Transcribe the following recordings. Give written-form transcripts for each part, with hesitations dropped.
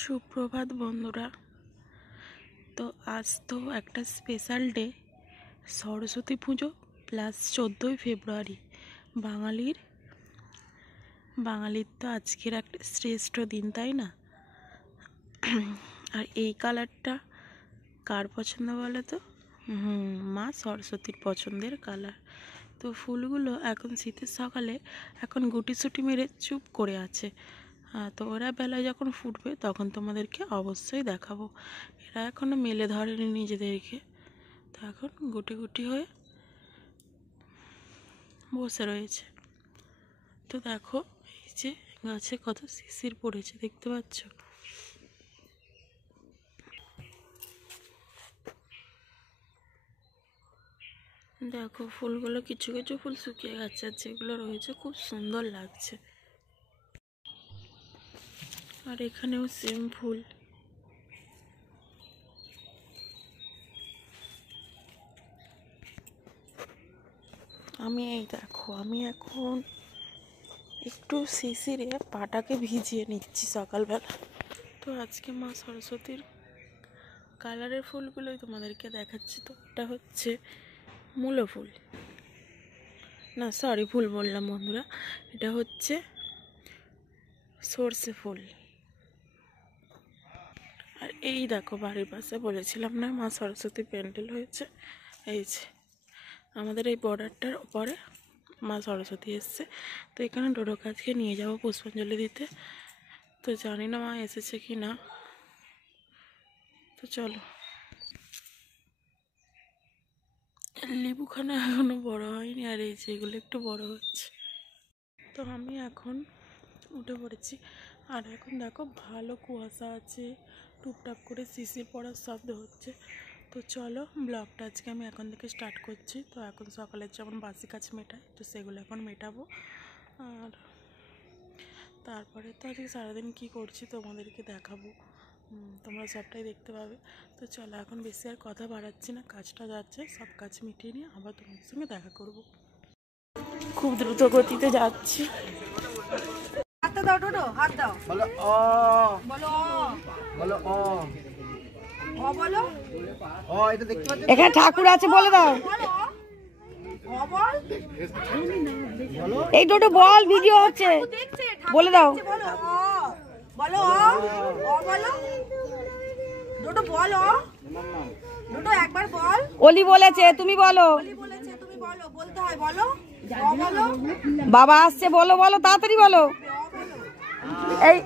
সুপ্রভাত বন্ধুরা। তো আজ তো একটা স্পেশাল ডে, সরস্বতী পুজো প্লাস 14ই ফেব্রুয়ারি। বাঙালির তো আজকের একটা শ্রেষ্ঠ দিন, তাই না? আর এই কালারটা কার পছন্দ বলো তো? মা সরস্বতীর পছন্দের কালার। তো ফুলগুলো এখন শীতের সকালে এখন গুটিসুটি মেরে চুপ করে আছে। তো ওরা বেলায় যখন ফুটবে তখন তোমাদেরকে অবশ্যই দেখাবো। এরা এখনও মেলে ধরেনি নিজেদেরকে, তো এখন গুটি গুটি হয়ে বসে রয়েছে। তো দেখো, এই যে গাছে কত শিশির পড়েছে, দেখতে পাচ্ছ? দেখো ফুলগুলো, কিছু কিছু ফুল শুকিয়ে গেছে, আর যেগুলো রয়েছে খুব সুন্দর লাগছে। আর এখানেও সেম ফুল। আমি এখন একটু শিশিরে পাটাকে ভিজিয়ে নিচ্ছি সকালবেলা। তো আজকে মা সরস্বতীর কালারের ফুলগুলোই তোমাদেরকে দেখাচ্ছি। তো এটা হচ্ছে মূলো ফুল, না সরি ভুল বললাম বন্ধুরা, এটা হচ্ছে সর্ষে ফুল। আর এই দেখো বাড়ির পাশে বলেছিলাম না মা সরস্বতী প্যান্ডেল হয়েছে, এই যে আমাদের এই বর্ডারটার ওপরে মা সরস্বতী এসছে। তো এখানে ডোডো গাছকে নিয়ে যাব পুষ্পাঞ্জলি দিতে। তো জানি না মা এসেছে কি না, তো চলো। লেবুখানা এখনো বড় হয়নি, আর এই যে এগুলো একটু বড় হচ্ছে। তো আমি এখন উঠে পড়েছি, আর এখন দেখো ভালো কুয়াশা আছে, টুপটাপ করে শিশির পড়ার শব্দ হচ্ছে। তো চলো, ব্লগটা আজকে আমি এখন থেকে স্টার্ট করছি। তো এখন সকালের যেমন বাসি কাজ মেটাই, তো সেগুলো এখন মেটাবো। আর তারপরে তো আজকে সারাদিন কী করছি তোমাদেরকে দেখাবো, তোমরা সবটাই দেখতে পাবে। তো চলো, এখন বেশি আর কথা বাড়াচ্ছি না, কাজটা যাচ্ছে, সব কাজ মিটিয়ে নিয়ে আবার তোমাদের সঙ্গে দেখা করব। খুব দ্রুত গতিতে যাচ্ছি। এখানে ঠাকুর আছে, বলে দাও। এই দুটো বল, ভিডিও হচ্ছে, বলে দাও। অলি বলেছে, তুমি বলো। বাবা আসছে, বলো বলো, তাড়াতাড়ি বলো। এই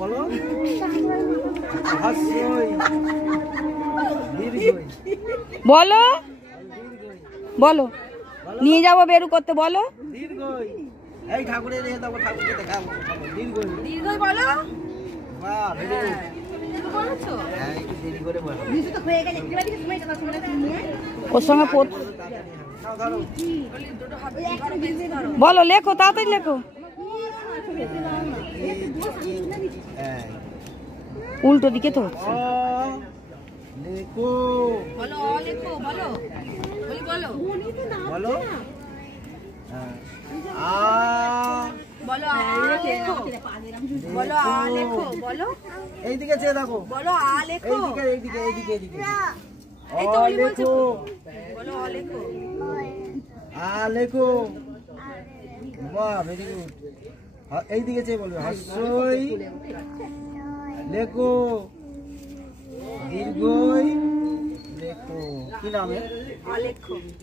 বলো বলো বলো, নিয়ে যাবো বেরু করতে, বলো। এই ঠাকুরের ঠাকুরকে দেখাবো, দীর্ঘই বলো। ওর সঙ্গে বলো, লেখো, তাড়াতাড়ি লেখো। উল্টো দিকে তো লেখো, বলো লেখো, বলো বলো বলো আ বলো, আ লেখো, বলো আ লেখো, বলো এইদিকে চেয়ে দেখো, বলো আ লেখো, এইদিকে এইদিকে এইদিকে এই তো লেখো, বলো আ লেখো, আ লেখো, বাহ ভেরি গুড। এইদিকে চেয়ে বলবে হস্যই লেখো, দীর্ঘই লেখো। কি নামে?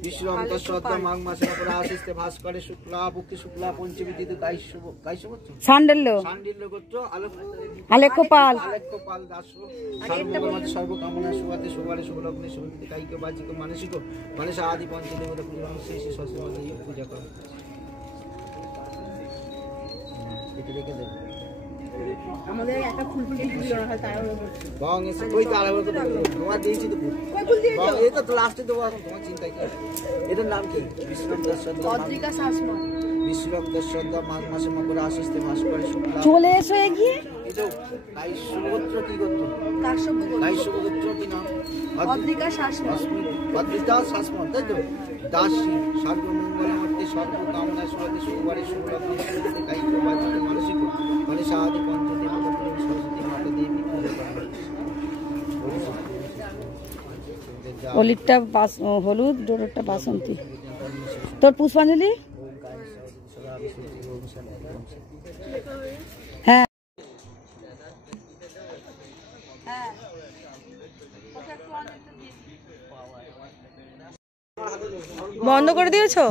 বিশ্বরন্ত শ্রদ্ধা মাঘ মাসে আশিস্তে ভাস করে শুক্লা ভক্তি শুক্লা পঞ্চমী তিথি গাইশ সান্ডেল্য গোত্র আলেখ্য পাল দাস সর্বমঙ্গল সর্বকামনা সুভাতে সুবারে শুভলগ্নে শুভতিথি কাইকে বাচিক মানসিক মানুষ আদি পঞ্চদেবতা পূজা সেই সেই সরস্বতী পূজা করো। এটা রেখে দেবো, আমাদের একটা ফুল ফুল হয় তার বং এসে কই তার তোমার দিয়েছি তো বং, এই তো লাস্টে দেবো, এখন তোমার চিন্তাই কি। এটার নাম কি? বিশ্বরম দর্শন অদ্রিকা শাসমা, বিশ্বরম দর্শন মাঘ মাসে মকর আশিস্তে ভাস করে শুক্লা। চলে এসো এগিয়ে। এই তো গাইশগোত্র কি গোত্র? গাইশগোত্র কি নাম? অদ্রিকা শাসমা, অদ্রিকা শাসমা, তাই তো। দাসী সর্বমঙ্গল মূর্তি সর্ব কামনা সুরতি সুবারি সুলগ্ন কায়িক বাচিক মানসিক মানে সাহায্য পঞ্চদেবী সরস্বতী মাতা দেবী হলিরটা হলুদ, ডোরটা বাসন্তী। তোর পুষ্পাঞ্জলি? হ্যাঁ। বন্ধ করে দিয়েছো?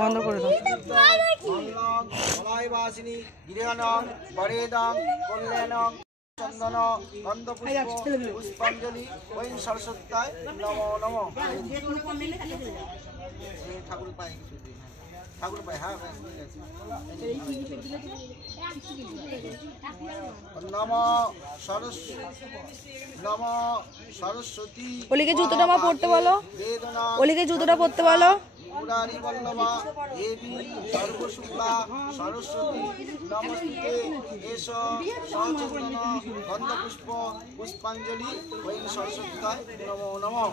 বন্ধ করে দাও। মলয়বাসিনী গৃহণং বরেদং কল্যাণং চন্দন গন্ধপুষ্প পুষ্পাঞ্জলি ওই সরস্বত্যায় নমো নমো। ঠাকুর পাই ঠাকুর পাই। হ্যাঁ নম সরস্বতী। ওলিকে জুতোটা মা পড়তে বলো। ওলিকে জুতোটা পড়তে বলো। মুরারি বল্লভা দেবী সর্বশুক্লা সরস্বতী নমস্তে এষ সচন্দন গন্ধপুষ্প পুষ্পাঞ্জলি ওই সরস্বত্যায় নমো নমঃ।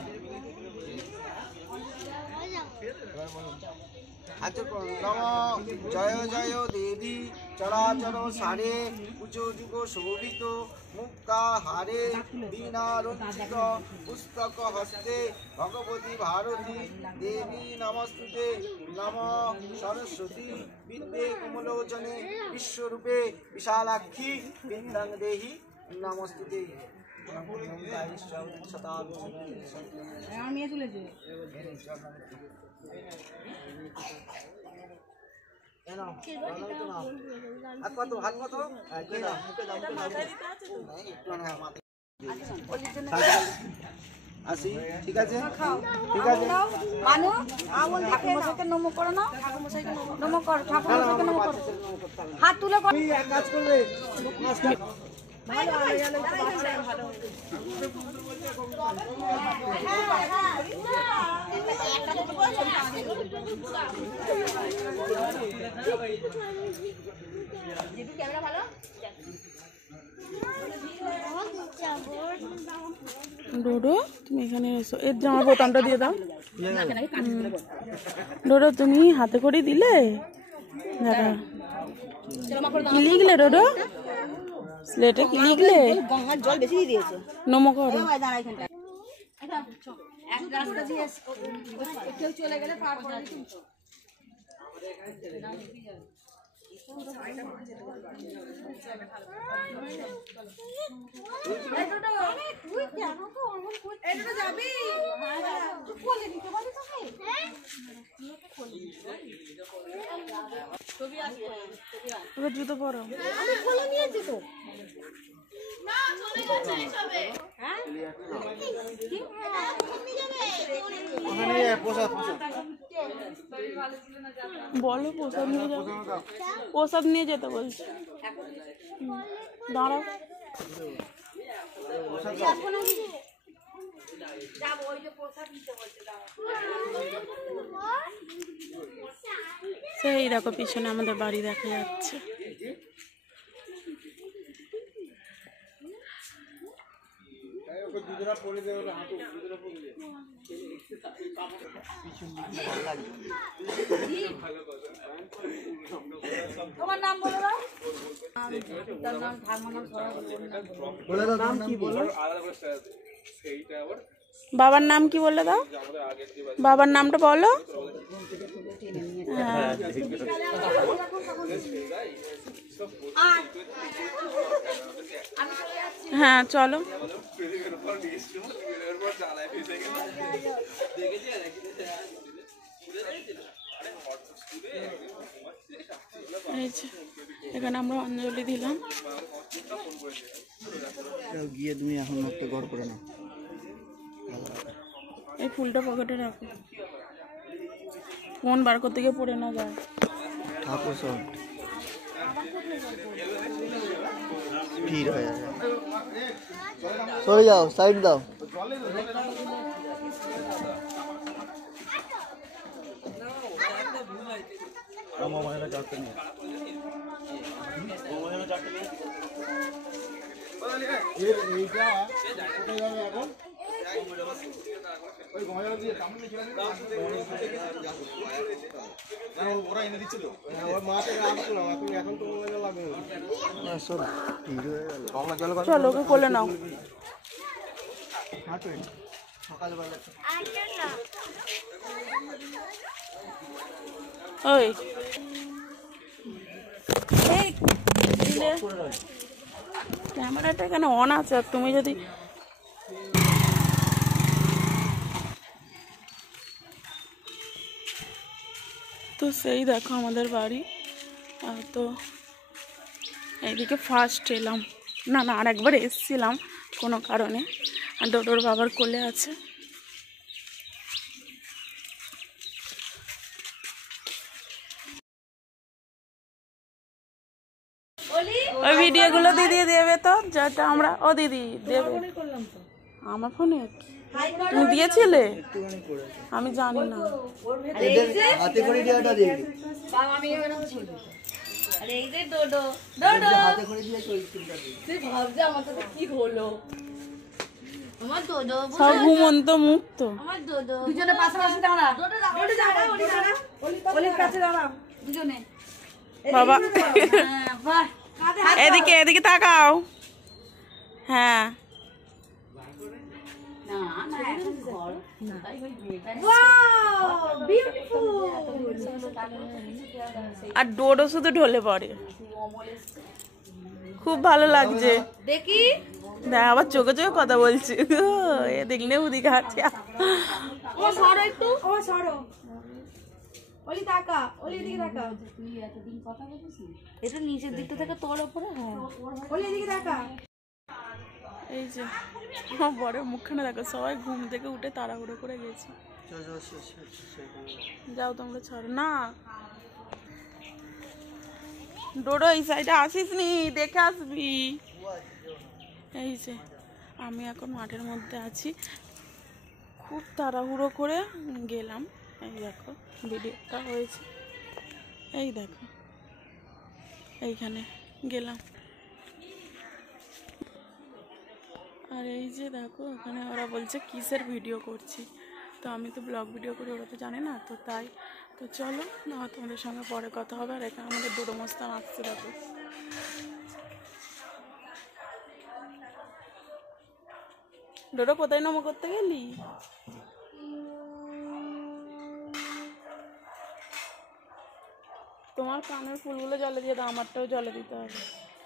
নম জয় জয় দেবী চরাচর সারে পুজো যুগ শোভিত মুক্তা হারে বীণা রঞ্জিত পুস্তক হস্তে ভগবতী ভারতী দেবী নমস্তুতে। নম সরস্বতী বিদ্যে কমলোচনে বিশ্বরূপে বিশালাক্ষী বিদ্যাং দেহি নমস্তুতে। আসি ঠিক আছে ঠিক আছে। মানু ঠাকুরমশাইকে নমো করো না। নমো কর ঠাকুরমশাইকে নমো করো। হাত তুলে কর। এক কাজ করবে ডোডো তুমি এখানে এসো। এর জামার বোতামটা দিয়ে দাও। ডোডো তুমি হাতে করে দিলে? দাঁড়া, কি লিখলে ডোডো? স্লেটে কি লিখলে? গঙ্গার জল বেশি দিয়ে দিয়েছে। নমো করো। এক রাস্তা দিয়ে কেউ চলে গেলে তারপরে জুতো পরো। বলো প্রসাদ নিয়ে যাবো। প্রসাদ নিয়ে যেতে বলছি। দাঁড়াও। সেই দেখো পিছনে আমাদের বাড়ি দেখা যাচ্ছে। তোমার নাম বলো না। বাবার নাম কি বললে দাও? বাবার নামটা বলো। হ্যাঁ চলো। এখানে আমরা অঞ্জলি দিলাম। গিয়ে তুমি এখন একটা ঘর করে নাও। এই ফুলটা পকেটে রাখো, ফোন বার করতে গিয়ে পড়ে না যায়। ঠাকুর সব ভিড় হয়ে যাবে। সরে যাও, সাইড দাও। চলো ওকে কোলে নাও। ওই ক্যামেরাটা এখানে অন আছে, আর তুমি যদি তো সেই দেখো আমাদের বাড়ি। তো এইদিকে ফার্স্ট এলাম, না না আর একবার এসছিলাম কোনো কারণে, আর ডোডোর বাবার কোলে আছে। ওই ভিডিওগুলো দিদি দেবে তো, যেটা আমরা, ও দিদি দেবে আমার ফোনে। তুমি দিয়েছিলে? আমি জানি না। হাতে করে দেওয়াটা দেখবি। আরে এই যে ডোডো ডোডো হাতে করে দিয়ে চলছিলটা দেখবি। তুই ভাবছে আমার সাথে কি হলো। আমার ডোডো সব ঘুমন্ত মুক্ত। আমার ডোডো দুজনে পাশাপাশি দাঁড়া। ডোডো দাঁড়া, ওলি দাঁড়া, ওলির কাছে দাঁড়া দুজনে। বাবা হ্যাঁ বাহ, এদিকে এদিকে তাকাও। হ্যাঁ না না এখন ঘর তাই ওই মেয়েটা ওয়াও বিউটিফুল। আর ডোডো শুধু ঢলে পড়ে, খুব ভালো লাগছে। দেখি দেখ আবার চোখে চোখে কথা বলছি, এ দেখলে ওদিকে আছে। ও সরো একটু, ও সরো, ওলি তাকা, ওলি এদিকে তাকা। তুই এতদিন কথা বলিস না, এটা নিচের দিকটা থেকে তোর উপরে। হ্যাঁ ওলি এদিকে তাকা। এই যে আমার বড় মুখখানে দেখো, সবাই ঘুম থেকে উঠে তাড়াহুড়ো করে গেছে। যাও তোমরা ছাড়ো না, ডোডো এই সাইডে আসিস নি, দেখে আসবি। এই যে আমি এখন মাঠের মধ্যে আছি, খুব তাড়াহুড়ো করে গেলাম। এই দেখো ভিডিওটা হয়েছে, এই দেখো এইখানে গেলাম। আর এই যে দেখো এখানে ওরা বলছে কিসের ভিডিও করছি, তো আমি তো ব্লগ ভিডিও করি, ওরা তো জানে না, তো তাই। তো চলো না, তোমাদের সঙ্গে পরে কথা হবে। আর এখানে আমাদের ডোডো মস্তান আসছে দেখো। ডোডো কোথায় নমো করতে গেলি? তোমার কানের ফুলগুলো জলে দিয়ে দাও, আমারটাও জলে দিতে হবে।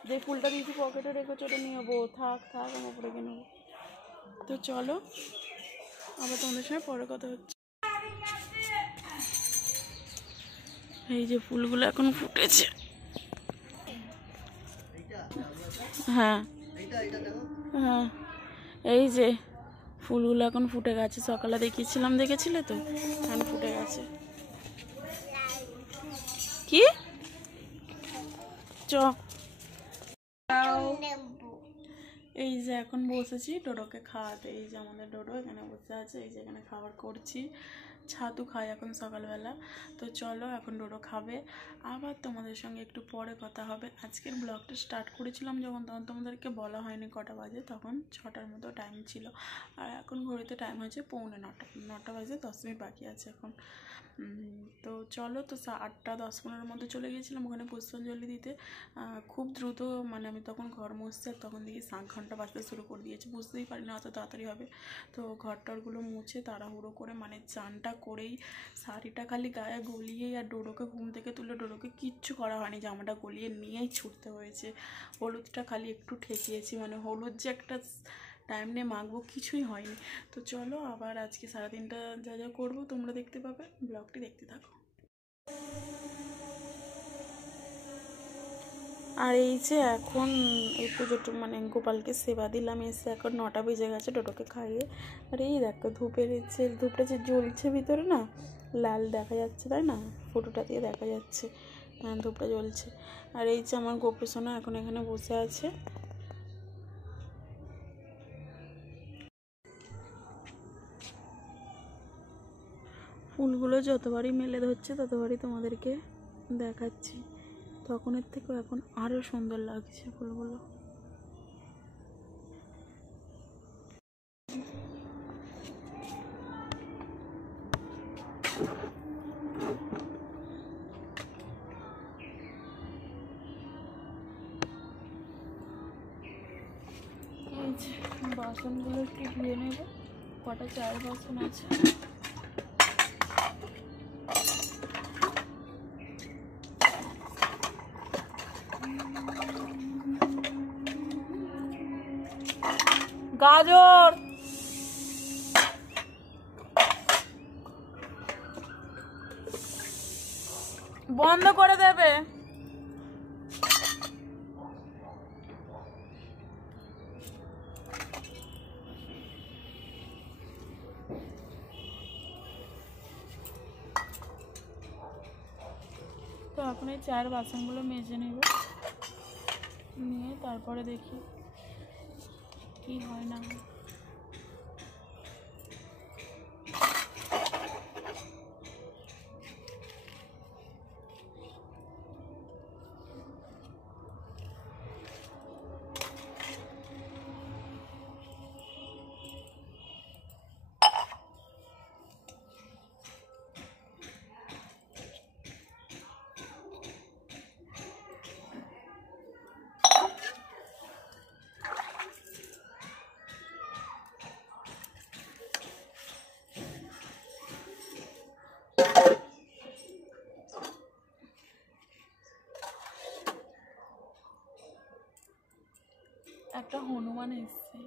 যে ফুলটা দিয়েছি পকেটে রেখেছো ওটা নিয়ে নেবো, থাক থাক আমার উপরে রেখে নেবো। তো চলো আবার তোমাদের সঙ্গে পরে কথা হচ্ছে। এই যে ফুলগুলো এখন ফুটেছে। হ্যাঁ হ্যাঁ এই যে ফুলগুলো এখন ফুটে গেছে, সকালে দেখিয়েছিলাম, দেখেছিলে তো, এখন ফুটে গেছে। কি চ এই যে এখন বসেছি ডোডোকে খাওয়াতে। এই যে আমাদের ডোডো এখানে বসে আছে, এই যে এখানে খাবার করছি, ছাতু খাই এখন সকালবেলা। তো চলো এখন ডোডো খাবে, আবার তোমাদের সঙ্গে একটু পরে কথা হবে। আজকের ব্লগটা স্টার্ট করেছিলাম যখন, তখন তোমাদেরকে বলা হয়নি কটা বাজে, তখন 6টার মতো টাইম ছিল। আর এখন ঘড়িতে টাইম হয়েছে 9:45, 9টা বাজে 10 মিনিট বাকি আছে এখন। তো চলো, তো 8:10-15 মধ্যে চলে গিয়েছিলাম ওখানে পুষ্পাঞ্জলি দিতে। খুব দ্রুত, মানে আমি তখন ঘর মুছছি, আর তখন দেখি 7 ঘন্টা বাজতে শুরু করে দিয়েছে, বুঝতেই পারি না অত তাড়াতাড়ি হবে। তো ঘরটরগুলো মুছে তাড়াহুড়ো করে, মানে চানটা করেই শাড়িটা খালি গায়ে গলিয়েই, আর ডোডোকে ঘুম থেকে তুলে ডোডোকে কিচ্ছু করা হয়নি, জামাটা গলিয়ে নিয়েই ছুটতে হয়েছে। হলুদটা খালি একটু ঠেকিয়েছি, মানে হলুদ যে একটা টাইম নিয়ে মাখবো কিছুই হয়নি। তো চলো আবার আজকে সারাদিনটা যা যা করবো তোমরা দেখতে পাবে, ব্লগটি দেখতে থাকো। আর এই যে এখন এই পুজোটা মানে গোপালকে সেবা দিলাম, এসে এখন 9টা বেজে গেছে, ডোডোকে খাইয়ে। আর এই দেখো ধূপের যে ধূপটা যে জ্বলছে ভিতরে না, লাল দেখা যাচ্ছে তাই না, ফটোটা দিয়ে দেখা যাচ্ছে ধূপটা জ্বলছে। আর এই যে আমার গোপু সোনা এখন এখানে বসে আছে। ফুলগুলো যতবারই মেলে ধরছে ততবারই তোমাদেরকে দেখাচ্ছি, তখনের থেকেও এখন আরও সুন্দর লাগছে ফুলগুলো। কটা চায়ের বাসন আছে। গাজর বন্ধ করে দেবে। তো এখন এই চায়ের বাসনগুলো মেজে নেব, নিয়ে তারপরে দেখি কি হয় না হয়। একটা হনুমান এসছে।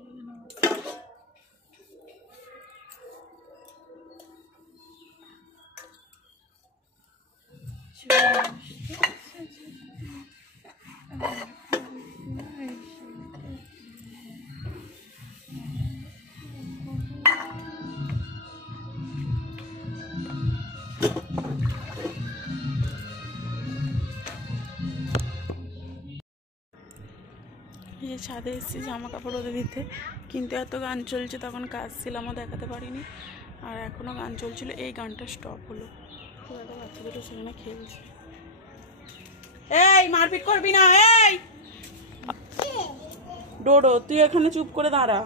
যে ছাদে এসেছি জামা কাপড় রোদে দিতে, কিন্তু এত গান চলছে, তখন কাজ ছিলামও দেখাতে পারিনি। আর এখনও গান চলছিল, এই গানটা স্টপ হলো। তো একটা বাচ্চা দুটো সেখানে খেলছে। এই মারপিট করবি না। এই ডোডো তুই এখানে চুপ করে দাঁড়া।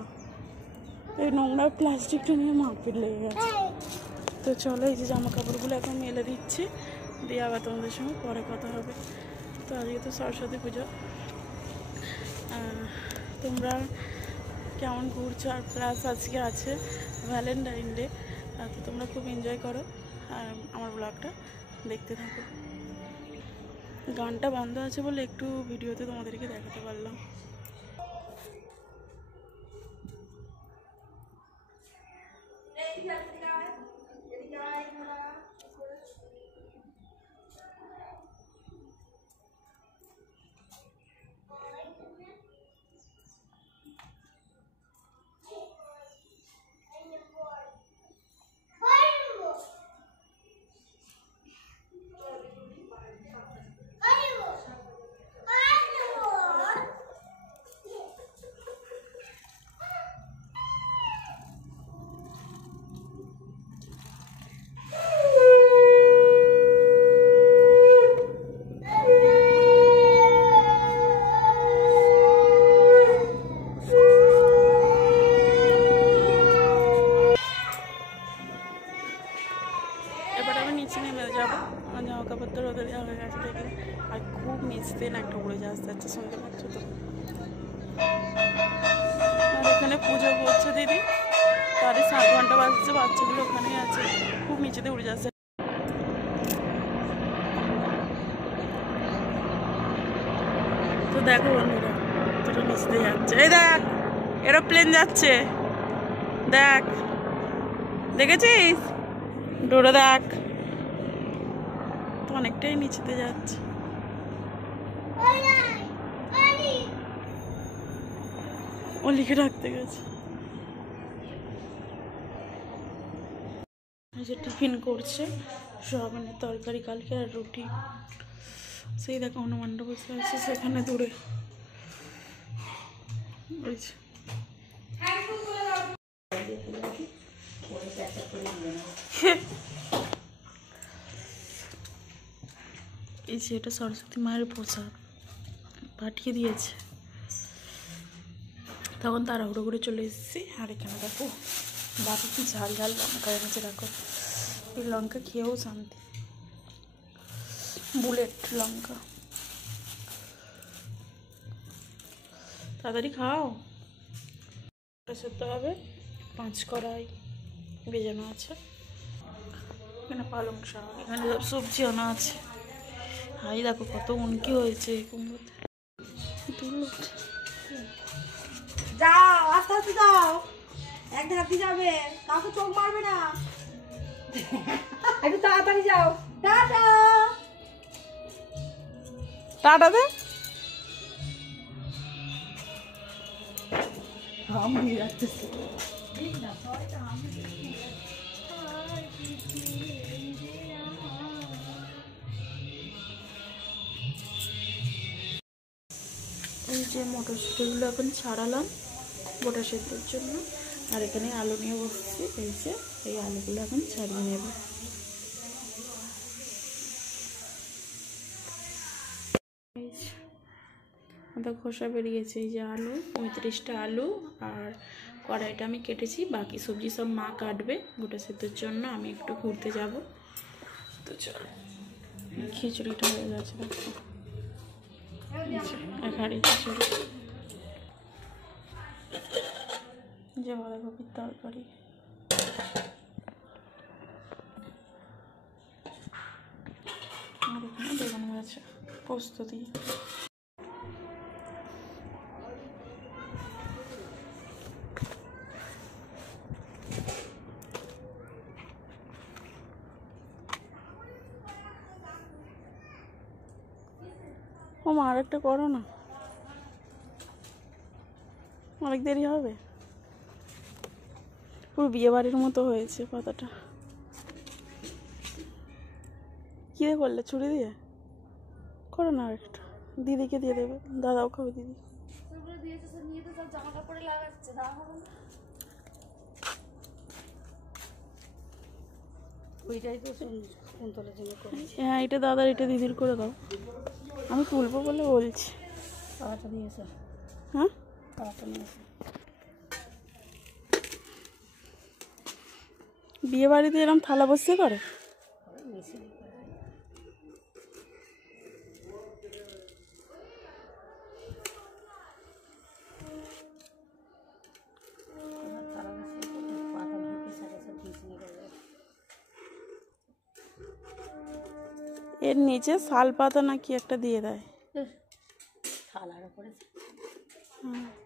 এই নোংরা প্লাস্টিকটা নিয়ে মারপিট লেগে গেছে। তো চলো, এই যে জামা কাপড়গুলো এখন মেলে দিচ্ছি, দিয়ে আবার তোমাদের সঙ্গে পরে কথা হবে। তো আজকে তো সরস্বতী পুজো, তোমরা কেমন ঘুরছো? আর প্লাস আজকে আছে ভ্যালেন্টাইন ডে, তো তোমরা খুব এনজয় করো আর আমার ব্লগটা দেখতে থাকো। গানটা বন্ধ আছে বলে একটু ভিডিওতে তোমাদেরকে দেখাতে পারলাম। জামা কাপড় তো রোদে দেওয়া হয়ে গেছে দেখলে, আর খুব মিশতে না একটা উড়ে যাচ্ছে, শুনতে পাচ্ছ তো। আর এখানে পুজো করছে দিদি, তারই 7 ঘন্টা বাজছে, বাচ্চাগুলো ওখানেই আছে, খুব নিচেতে উড়ে যাচ্ছে। তো দেখো বন্ধুরা, কতটা নিচেতে যাচ্ছে। এই দেখ এরোপ্লেন যাচ্ছে, দেখ, দেখেছিস? ডোরা দেখ, তো অনেকটাই নিচেতে যাচ্ছে। অলিকে ডাকতে গেছে। এই যে টিফিন করছে, সয়াবিনের তরকারি কালকে আর রুটি। সেই দেখো হনুমানটা বসে আছে সেখানে দূরে। এই যে এটা সরস্বতী মায়ের প্রসাদ পাঠিয়ে দিয়েছে, তখন তাড়াহুড়ো করে চলে এসেছি। আর এখানে দেখো বাবা কি ঝাল ঝাল লঙ্কা এনেছে, দেখো এই লঙ্কা খেয়েও শান্তি, বুলেট লঙ্কা। তাড়াতাড়ি খাও, সেদ্ধ হবে, 5 কড়াই ভেজানো আছে। এখানে পালং শাক, এখানে সব সবজি আনা আছে। হাই দেখো কত উনকি হয়েছে কুমড়োতে। যাও আস্তে আস্তে যাও, এক ধাপ দিয়ে যাবে, কাউকে চোখ মারবে না, একটু তাড়াতাড়ি যাও। টাটা টাটা দে। এই যে মটরশুঁটিগুলো এখন ছাড়ালাম গোটা সেদ্ধর জন্য, আর এখানে আলু নিয়ে বসছি। এই যে এই আলুগুলো এখন ছাড়িয়ে নেব। আদা খোসা বেরিয়েছে। এই যে আলু, 35টা আলু, আর কড়াইটা আমি কেটেছি। বাকি সবজি সব মা কাটবে গোটা সেদ্ধর জন্য। আমি একটু ঘুরতে যাব, তো চলো। খিচুড়িটা হয়ে গেছে দেখো, এক হাঁড়ি খিচুড়ি। যে বাঁধাকপির তরকারি, আর এখানে বেগুন ভাজা পোস্ত দিয়ে। ও মা আরেকটা করো না, অনেক দেরি হবে। পুরো বিয়ে বাড়ির মতো হয়েছে পাতাটা। কী দিয়ে করলে? ছুরি দিয়ে করো না আরেকটা। দিদিকে দিয়ে দেবে, দাদাও খাবে দিদি। হ্যাঁ, এটা দাদার, এটা দিদির করে দাও। আমি তুলবো বলে বলছি। হ্যাঁ, বিয়ে বাড়িতে এরকম থালা বসিয়ে করে? এর নিচে শাল পাতা নাকি একটা দিয়ে দেয় থালার উপরে,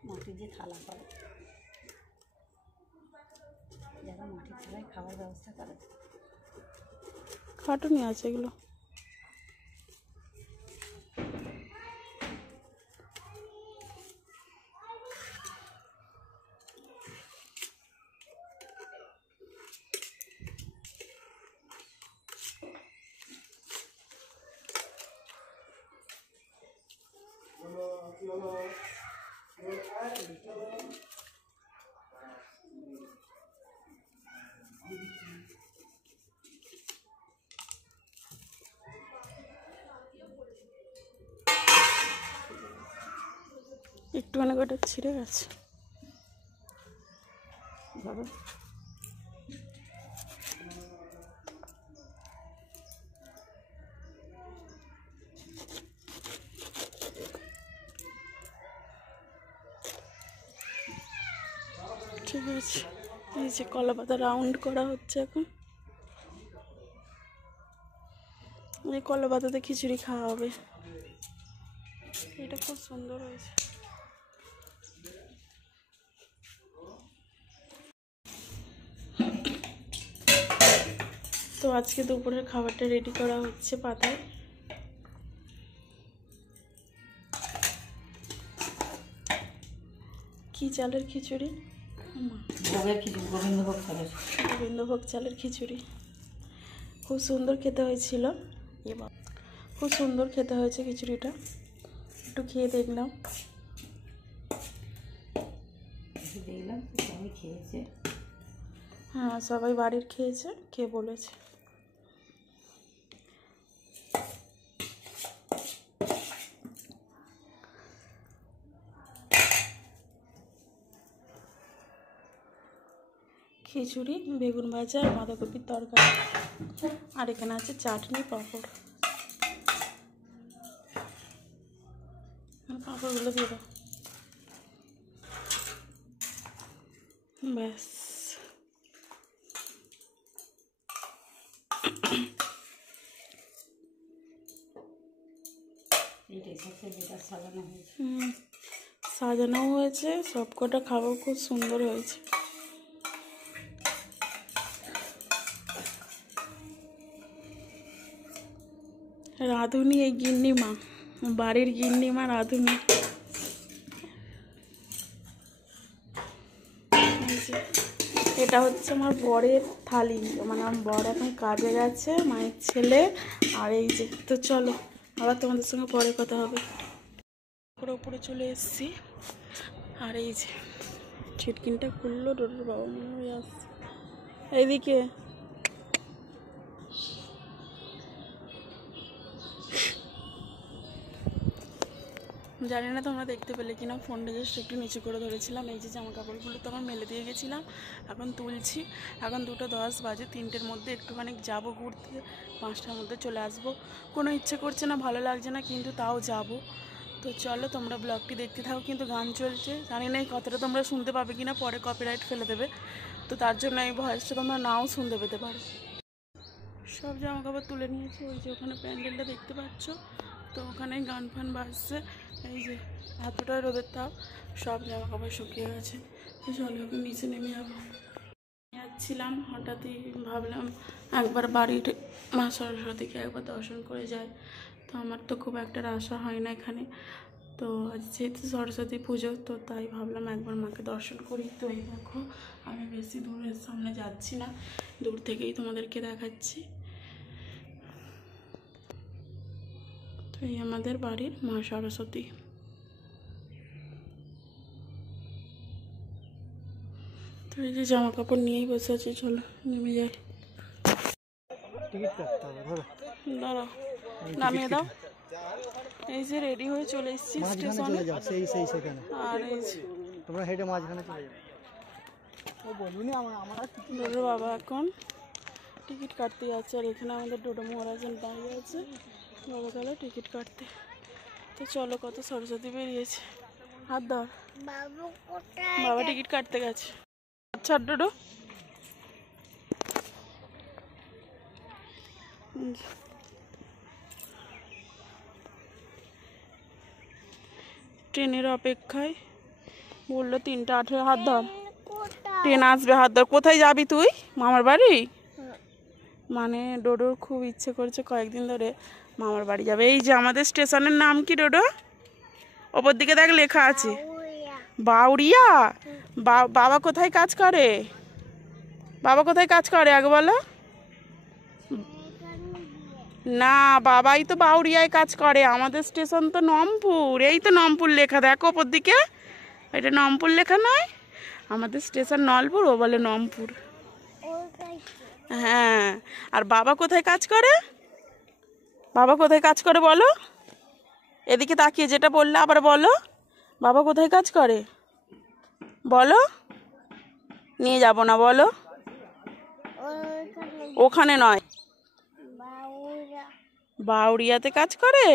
মাটির যে থালা করে, যারা মাটির থালায় খাবার ব্যবস্থা করে। খাটুনি আছে এগুলো। একটুখানি ওটা ছিঁড়ে গেছে। ঠিক আছে, এই যে কলা পাতা রাউন্ড করা হচ্ছে এখন। এই কলা পাতাতে খিচুড়ি খাওয়া হবে। এটা খুব সুন্দর হয়েছে। তো আজকে দুপুরের খাবারটা রেডি করা হচ্ছে পাতায়। কি চালের খিচুড়ি? গোবিন্দভোগ চালের খিচুড়ি। খুব সুন্দর খেতে হয়েছিল। এবার খুব সুন্দর খেতে হয়েছে খিচুড়িটা। একটু খেয়ে দেখলাম। হ্যাঁ, সবাই বাড়ির খেয়েছে, খেয়ে বলেছে। খিচুড়ি, বেগুন ভাজা আর বাঁধাকপির তরকারি, আর এখানে আছে চাটনি, পাঁপড়। পাঁপড়গুলো দিয়ে দাও। ব্যাস। সাজানো হয়েছে, সবকটা খাবার খুব সুন্দর হয়েছে। রাঁধুনি এই গিন্নিমা, বাড়ির গিন্নিমা রাঁধুনি। এটা হচ্ছে আমার বরের থালি, মানে আমার বর এখন কাজে গেছে, মায়ের ছেলে। আর এই যে, তো চলো আবার তোমাদের সঙ্গে পরে কথা হবে। উপরে চলে এসেছি, আর এই যে ছিটকিনটা খুললো, ডোডোর বাবা মনে হয়ে আসছে এইদিকে। জানি না তোমরা দেখতে পেলে কিনা, ফোনটা জাস্ট একটু নিচু করে ধরেছিলাম। এই যে জামা কাপড়গুলো তখন মেলে দিয়ে গেছিলাম, এখন তুলছি। এখন 2:10 বাজে, 3টের মধ্যে একটুখানি যাব ঘুরতে, 5টার মধ্যে চলে আসবো। কোনো ইচ্ছে করছে না, ভালো লাগছে না, কিন্তু তাও যাব। তো চলো তোমরা ব্লগটি দেখতে থাকো। কিন্তু গান চলছে, জানি না এই কথাটা তোমরা শুনতে পাবে কিনা, পরে কপিরাইট ফেলে দেবে। তো তার জন্য এই ভয়েসটা তোমরা নাও শুনতে পেতে পারো। সব জামা কাপড় তুলে নিয়েছি, ওই যে ওখানে প্যান্ডেলটা দেখতে পাচ্ছ, তো ওখানে গান ফান বাজছে। এই যে এতটাই রোদের তাপ, সব জামা কাপড় শুকিয়ে গেছে। তো চলো ওকে নিচে নেমে যাবো। যাচ্ছিলাম, হঠাৎই ভাবলাম একবার বাড়ির মা সরস্বতীকে একবার দর্শন করে যায়। তো আমার তো খুব একটা আশা হয় না এখানে, তো আজ যেহেতু সরস্বতী পুজো, তো তাই ভাবলাম একবার মাকে দর্শন করি। তো এই দেখো, আমি বেশি দূরের সামনে যাচ্ছি না, দূর থেকেই তোমাদেরকে দেখাচ্ছি। তো এই আমাদের বাড়ির মা সরস্বতী। তো এই যে জামা কাপড় নিয়েই বসে আছি, চলো নেমে যাই। দাঁড়াও, নামিয়ে দাও। এই যে রেডি হয়ে চলে এসেছি স্টেশনে, আর এই যে তোমরা হেঁটে মাঝখানে চলে যাও। ও বলুনি আমার ডোডোর বাবা এখন টিকিট কাটতে যাচ্ছে, আর এখানে আমাদের ডোডো মহারাজন দাঁড়িয়ে আছে, বাবা গেল টিকিট কাটতে। তো চলো, কত সরস্বতী বেরিয়েছে, হাত ধর। বাবা টিকিট কাটতে গেছে। আচ্ছা ডোডো, ট্রেনের অপেক্ষায়, বললো 3:18, হাত ধর, ট্রেন আসবে, হাত ধর। কোথায় যাবি তুই? মামার বাড়ি? মানে ডোডোর খুব ইচ্ছে করছে কয়েকদিন ধরে মামার বাড়ি যাবে। এই যে আমাদের স্টেশনের নাম কি ডোডো? ওপর দিকে দেখ লেখা আছে বাউরিয়া। বাবা কোথায় কাজ করে? বাবা কোথায় কাজ করে আগে বলো? না, বাবাই তো বাউরিয়ায় কাজ করে, আমাদের স্টেশন তো নমপুর। এই তো নমপুর লেখা, দেখো ওপর দিকে, এটা নমপুর লেখা নয়? আমাদের স্টেশন নলপুর, ও বলে নমপুর। হ্যাঁ, আর বাবা কোথায় কাজ করে? বাবা কোথায় কাজ করে বলো? এদিকে তাকিয়ে যেটা বললে আবার বলো, বাবা কোথায় কাজ করে বলো। নিয়ে যাব না বলো, ওখানে নয়, বাউরিয়াতে কাজ করে।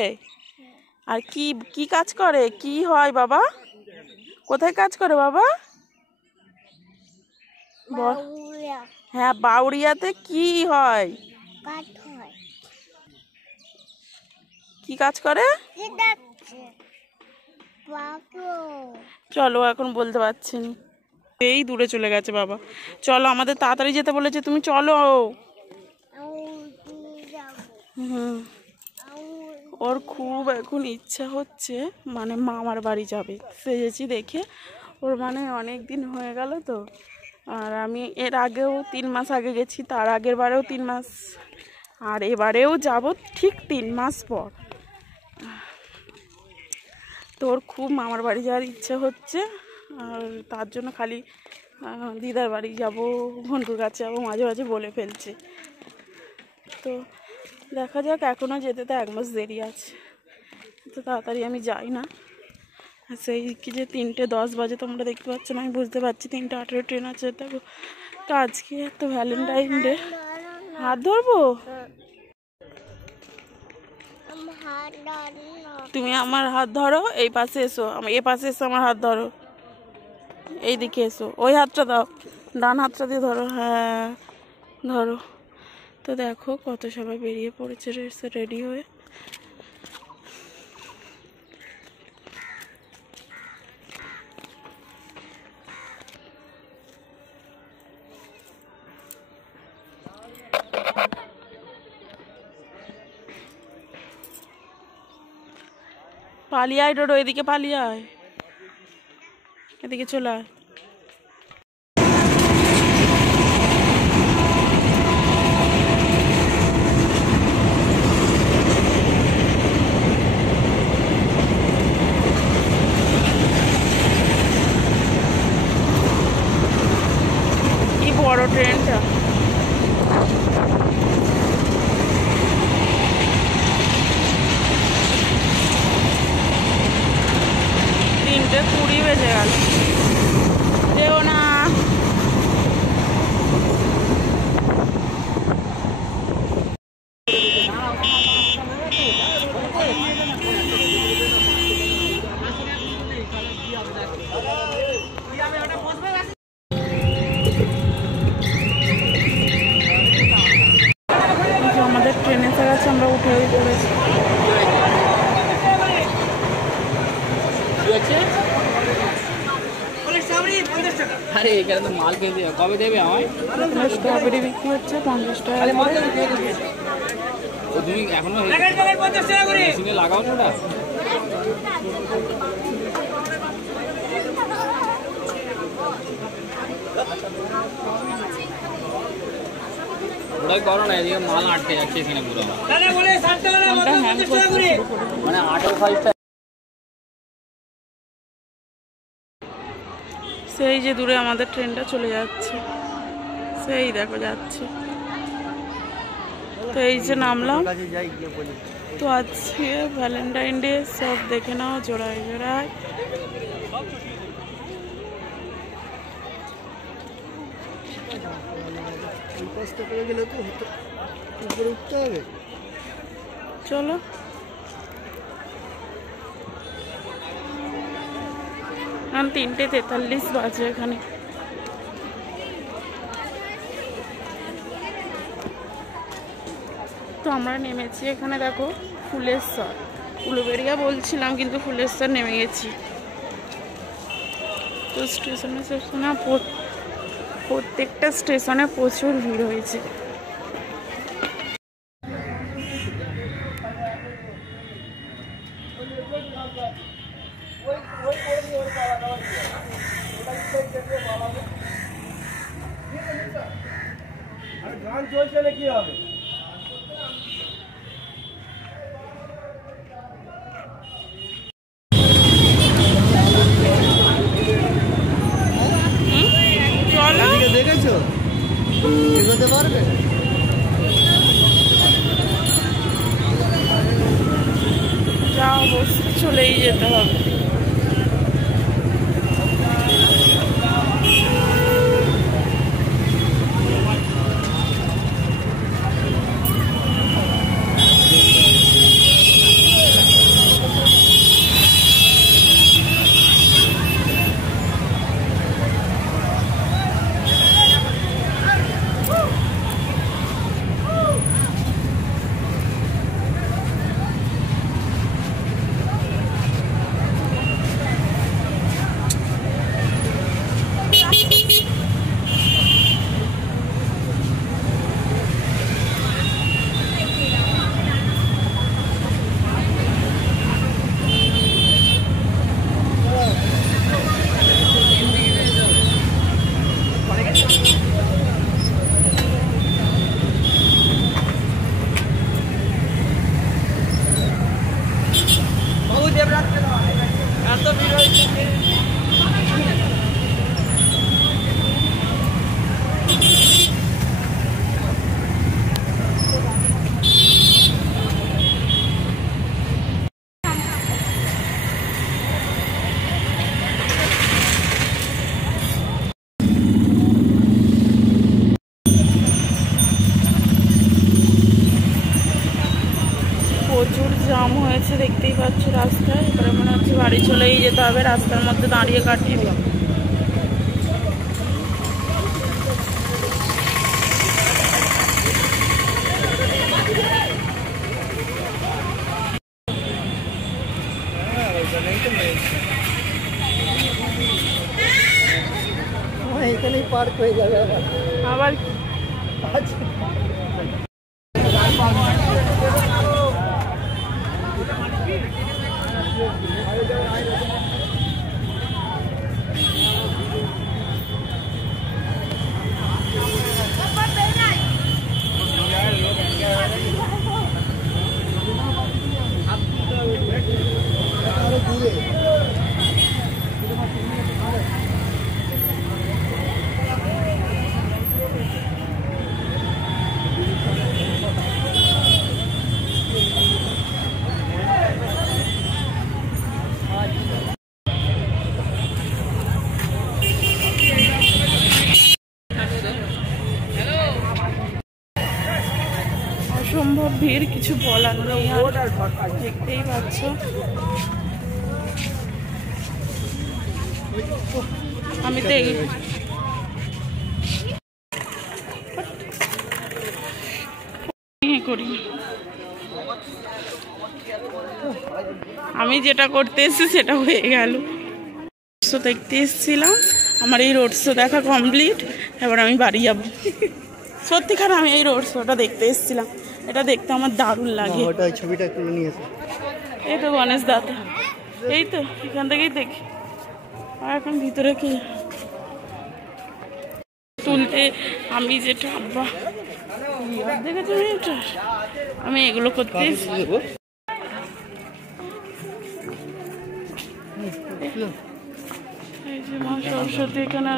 আর কি কি কাজ করে, কি হয় বাবা? কোথায় কাজ করে বাবা? হ্যাঁ, বাউরিয়াতে কি হয়? কি কাজ করে? চলো, এখন বলতে পারছি না, এই দূরে চলে গেছে বাবা। চলো, আমাদের তাড়াতাড়ি যেতে বলেছে, তুমি চলো। হুম, ওর খুব এখন ইচ্ছা হচ্ছে, মানে মামার বাড়ি যাবে। সেজেছি দেখে ওর, মানে অনেক দিন হয়ে গেল তো। আর আমি এর আগেও 3 মাস আগে গেছি, তার আগের বারেও 3 মাস, আর এবারেও যাব ঠিক 3 মাস পর। তোর খুব মামার বাড়ি যাওয়ার ইচ্ছে হচ্ছে, আর তার জন্য খালি দিদার বাড়ি যাব, ঘন্টুর কাছে যাবো, মাঝে মাঝে বলে ফেলছে। তো দেখা যাক, এখনও যেতে তো 1 মাস দেরি আছে, তো তাড়াতাড়ি আমি যাই না। সেই কি যে 3:10 বাজে, তোমরা দেখতে পাচ্ছ না, আমি বুঝতে পারছি 3:18 ট্রেন আছে। দেখো, তো আজকে তো ভ্যালেন্টাইন ডে। হাত ধরবো? তুমি আমার হাত ধরো, এই পাশে এসো, এই পাশে এসো, আমার হাত ধরো, এই দিকে এসো, ওই হাতটা দাও, ডান হাতটা দিয়ে ধরো, হ্যাঁ ধরো। তো দেখো কত সবাই বেরিয়ে পড়েছে রেডি হয়ে। পালিয়ে আয় ডোডো, এদিকে পালিয়ে আয়, এদিকে চলে আয়। কি বড় ট্রেনটা। তিনটে 20 বেজে গেল, যেও না। আমাদের ট্রেন এসে গেছে, আমরা উঠে পড়েছি। আরে এখানে তো মাল খেয়ে দেবে, কবে দেবে আমায়? স্ট্রবেরি বিক্রি হচ্ছে 50 টাকা। তুমি এখনো মেশিনে লাগাও না ওটা? ওটাই করো না, এদিকে মাল আটকে যাচ্ছে এখানে পুরো। মানে 8 সাইজটা। সেই যে দূরে আমাদের ট্রেনটা চলে যাচ্ছে, সেই দেখো যাচ্ছে। তো এই যে নামলাম। তো আজকে ভ্যালেন্টাইন ডে, সব দেখে নাও জোড়ায় জোড়ায়। চলো এখন 3:43 বাজে এখানে। তো আমরা নেমেছি এখানে, দেখো ফুলেশ্বর। উলুবেড়িয়া বলছিলাম কিন্তু ফুলেশ্বর নেমে গেছি। তো স্টেশনে প্রত্যেকটা স্টেশনে প্রচুর ভিড় হয়েছে। গান চলছে কি হবে? দেখেছো এগোতে পারবে? যা অবস্থা চলেই যেতে হবে। প্রচুর জাম হয়েছে দেখতেই পাচ্ছ রাস্তায়। এবারে মনে হচ্ছে বাড়ি চলেই যেতে হবে, রাস্তার মধ্যে দাঁড়িয়ে কাটিয়ে। এখানেই পার্ক হয়ে যাবে আবার। অসম্ভব ভিড়, কিছু বলার নেই। আর দেখতেই পাচ্ছ আমি তো করি, আমি যেটা করতে এসেছি সেটা হয়ে গেল। শো দেখতে এসেছিলাম, আমার এই রোড শো দেখা কমপ্লিট, এবার আমি বাড়ি যাব। সত্যিকার আমি এই রোড শোটা দেখতে এসেছিলাম, এটা দেখতে আমার দারুণ লাগে। ছবিটা তুলে নিয়েছে, এই তো গণেশ দাদা, এই তো এখান থেকেই দেখি। আর এখন ভিতরে কি তুলতে আমি যেটা আব্বা দেখেছি আমি এগুলো করতে এই যে মা সরস্বতী এখানে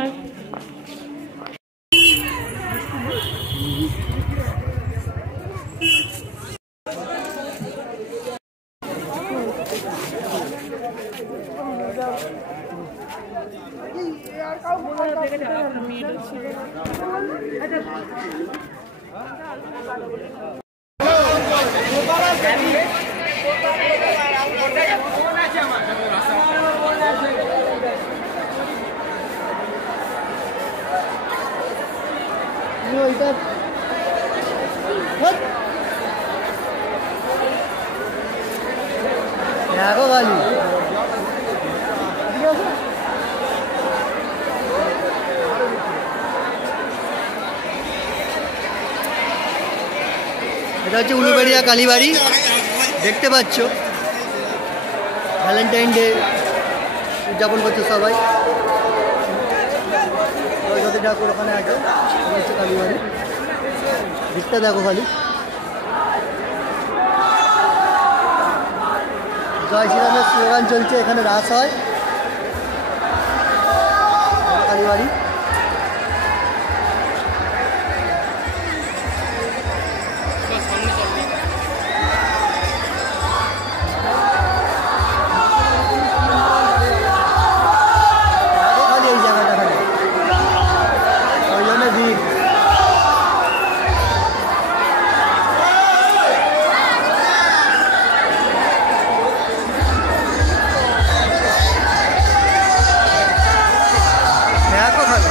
দেখো খালি এটা হচ্ছে উলুবেড়িয়া কালীবাড়ি, দেখতে পাচ্ছ ভ্যালেন্টাইন ডে উদযাপন করছে সবাই। সরস্বতী ঠাকুর ওখানে আছে, হচ্ছে কালীবাড়ি, দিকটা দেখো খালি। জয় শ্রীরামের স্লোগান চলছে, এখানে রাস হয় কালীবাড়ি। এই জায়গাটা খালি ওই জন্য ভিড়। দেখো খালি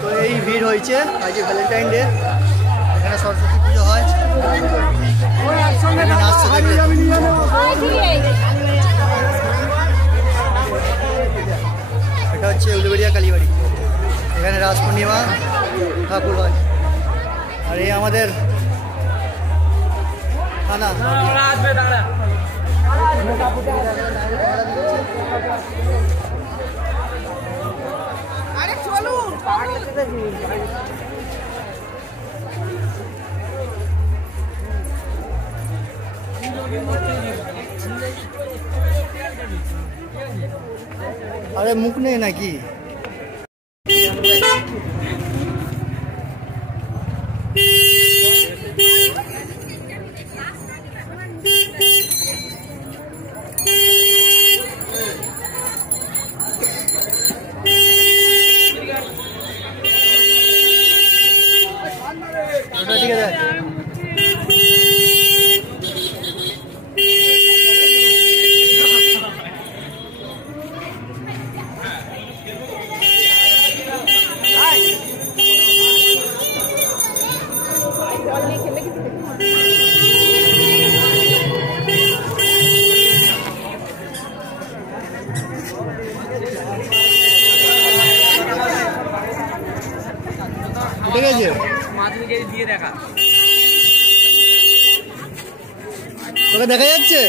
তো এই ভিড় হয়েছে আজ ভ্যালেন্টাইন ডে, এখানে সরস্বতী পুজো হয়। নাচছে দেখলে, এটা হচ্ছে উলুবেড়িয়া কালীবাড়ি, এখানে রাস পূর্ণিমা ঠাকুর হয়। আর এই আমাদের থানা। আরে মুখ নেই নাকি? ঠিক আছে, ঠিক আছে। তোকে দেখা যাচ্ছে?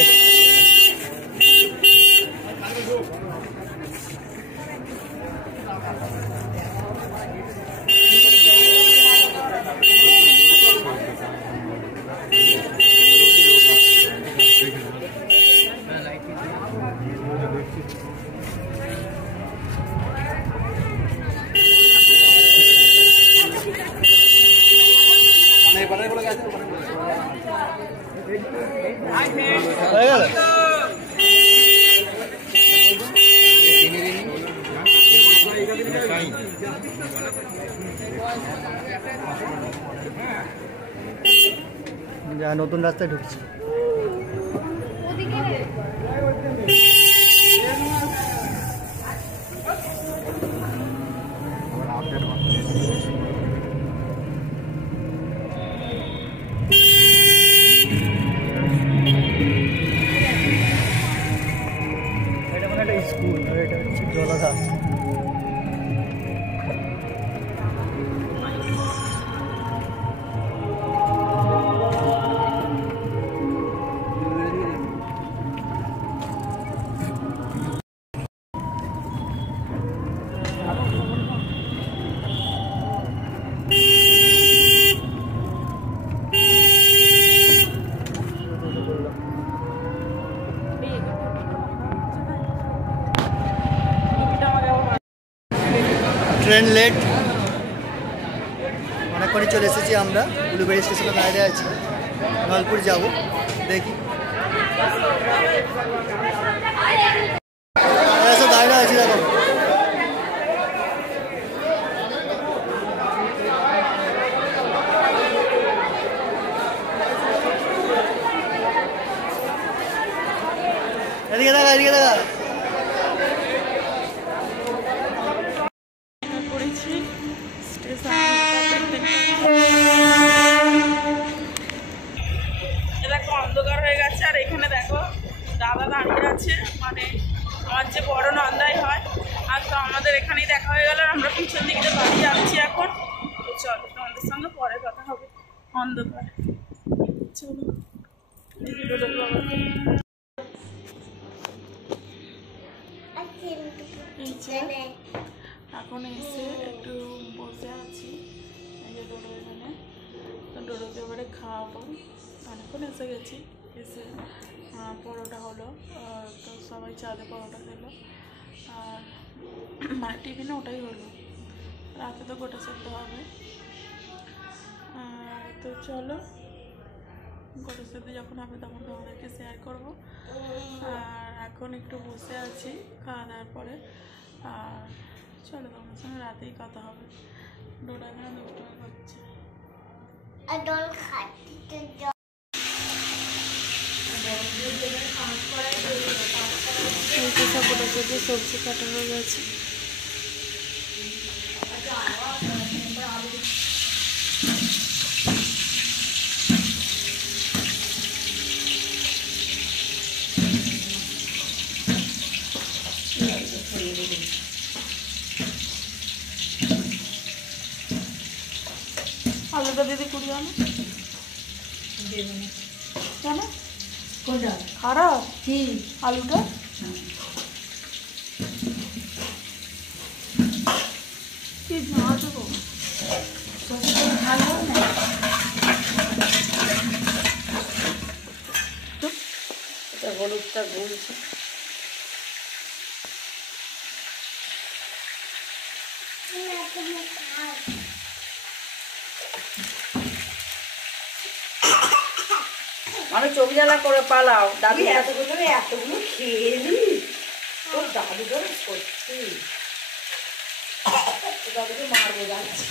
হয়ে গেল। যা নতুন রাস্তায় ঢুকছি। এটা মানে একটা স্কুল, আর এটা হচ্ছে জলাধার। ট্রেন লেট, অনেকক্ষণই চলে এসেছি আমরা। উলুবেড়ি স্টেশনে দাঁড়িয়ে আছি, নলপুর যাব, দেখি। দাঁড়িয়ে আছি দেখো। এদিকে দেখা, এদিকে দেখা। দেখো অন্ধকার হয়ে গেছে, আর এখানে দেখো দাদা দাঁড়িয়ে আছে, মানে আমার যে বড় নন্দাই হয়। আর তো আমাদের এখানেই দেখা হয়ে গেল, আমরা পিছন দিকে বাড়ি যাচ্ছি এখন। তো চলো, তোমাদের সঙ্গে পরে কথা হবে। অন্ধকার, চলো এখন এসে একটু বসে আছি। এই যে ডোডো এখানে, তো ডোডোকে এবারে খাওয়াবো। অনেকক্ষণ এসে গেছি, এসে পরোটা হলো, তো সবাই চাঁদে পরোটা খেলো। আর মানে টিফিনে ওটাই হলো, রাতে তো গোটা সেদ্ধ হবে। তো চলো, গোটা সেদ্ধ যখন হবে তখন তোমাদেরকে শেয়ার করবো। আর এখন একটু বসে আছি খাওয়া দাওয়ার পরে। আর চলো, তোমার সঙ্গে রাতেই কথা হবে। ডোডা এখানে দুষ্টুমি করছে। সব এদিকে সবজি কাটা হয়ে গেছে। আলুটা দিদি কুড়ি আনো কেন কোনটা খারাপ কি আলুটা? কি ঝাঁ দেবো ভালো না এটা হলুদটা গুলছে। আমি চোখ জ্বালা করে পালাও দাদু এতগুলো খেয়ে নি তোর দাদু ধরে সত্যি দাদুকে মারবো যাচ্ছি।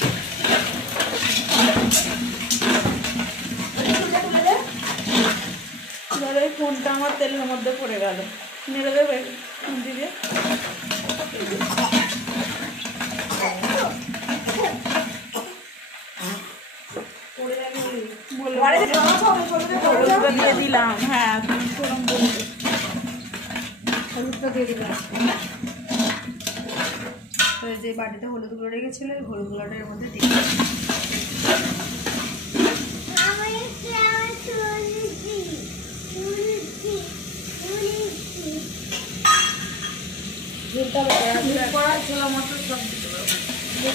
ধরো এই ফোনটা আমার তেলের মধ্যে পড়ে গেল, নেড়ে দেবে খুন্তি দিয়ে। হলুদটা দিয়ে দিলাম। হ্যাঁ তুমি সেরকম বলবে। হলুদটা দিয়ে দিলাম। যে বাটিতে হলুদ গুঁড়ো রেখেছিল ওই হলুদ গুঁড়োটা এর মধ্যে দিয়ে দিলাম।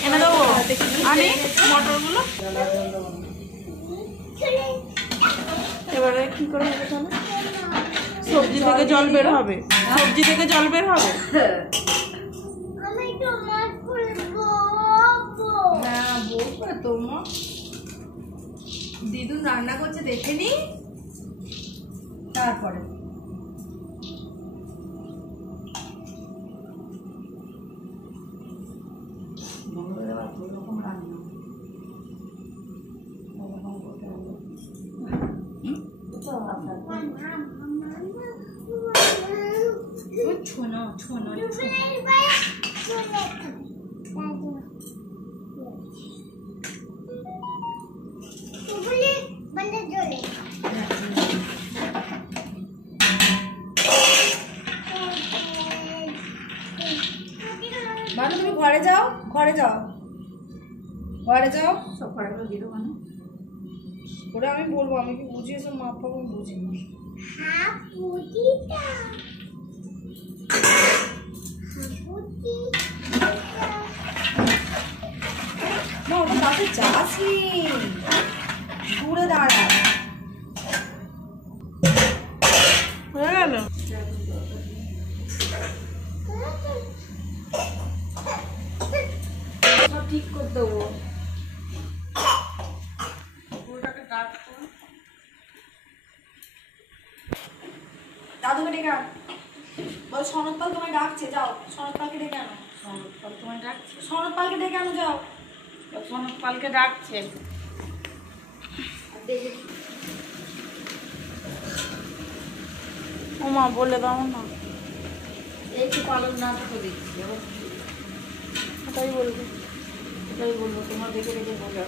এনে দেবো আনি মটরগুলো। এবারে কি করে হবে তাহলে? সবজি থেকে জল বের হবে, সবজি থেকে জল বের হবে। হ্যাঁ বলবো তোমার দিদুন রান্না করছে দেখে নি তারপরে ছোনো ছোনো মানে তুমি ঘরে যাও ঘরে যাও ঘরে যাও সব ঘরে করে দিয়ে দেবো মানে ওরা আমি বলবো আমি কি বুঝিয়েছো মা বাবা আমি বুঝি না ওটা কাছে যাসনি দূরে দাঁড়া হয়ে গেল। সব ঠিক করে দেবো দাদুকে ডেকে আন বল সনদ পাল তোমায় ডাকছে যাও সনদ পালকে ডেকে আনো সনদ পাল তোমায় ডাকছে সনদ পালকে ডেকে আনো যাও সনদ পালকে ডাকছে ও মা বলে দাও না, একটু পালন না তো দিচ্ছি ওটাই বলবো। এটাই বলবো তোমার দেখে দেখে বলো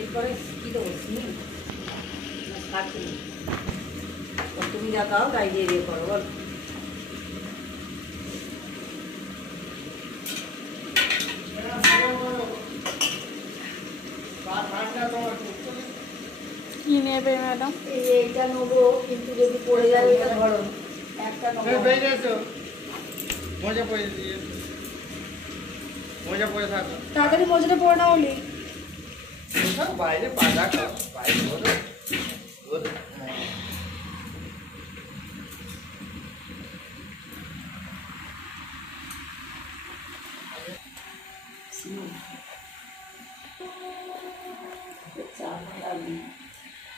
এরপরে কি দেবো সিম না কাটি তুমি যা দাও তাই দিয়ে দিয়ে করো বল কি নেবে ম্যাডাম? এইটা নেবো কিন্তু যদি পড়ে যায় এটা ধরো একটা নেবো মজা পড়ে থাকো তাড়াতাড়ি মজুরে পড়ে না হলি বাইরে পাজা বাইরে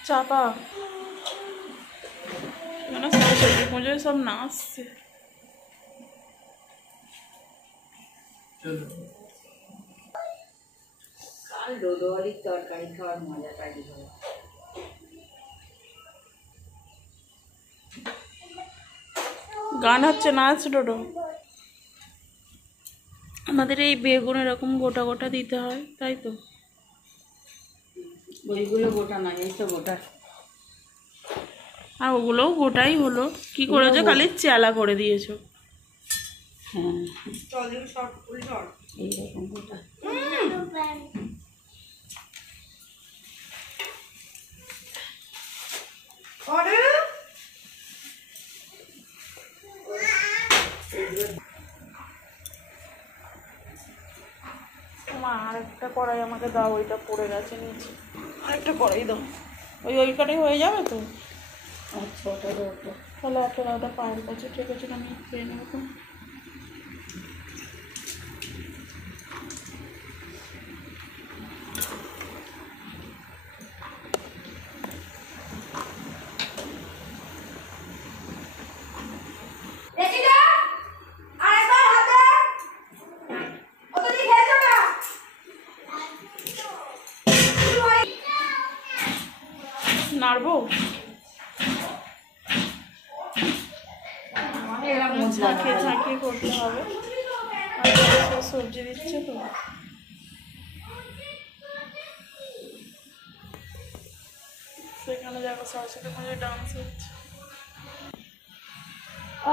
চাপা কেন সরস্বতী পুজোয় সব নাচছে। ডোডোলির তরকারি খাওয়ার মজাটাই হয়। গান হচ্ছে না আছে ডোডো। আমাদের এই বেগুন এরকম গোটা গোটা দিতে হয়, তাই তো? ওইগুলো গোটা নয়, এই তো গোটা। আর ওগুলোও গোটাই হলো, কি করেছো? খালি চেলা করে দিয়েছো। হ্যাঁ, এইরকম গোটা। মা আরেকটা কড়াই আমাকে দাও, ওইটা পড়ে গেছে নিচে। আরেকটা কড়াই দাও। ওই কড়াই হয়ে যাবে তো? আচ্ছা, ওটা ওটা তাহলে ওটা পায়ের কাছে ঠিক আছে, আমি খেয়ে নেবো তো। নাড়বো? ঝাঁকিয়ে ঝাঁকিয়ে করতে হবে। আর সবজি দিচ্ছে তো। সেখানে যাবো, সরস্বতী পুজোয় ডান্স হচ্ছে।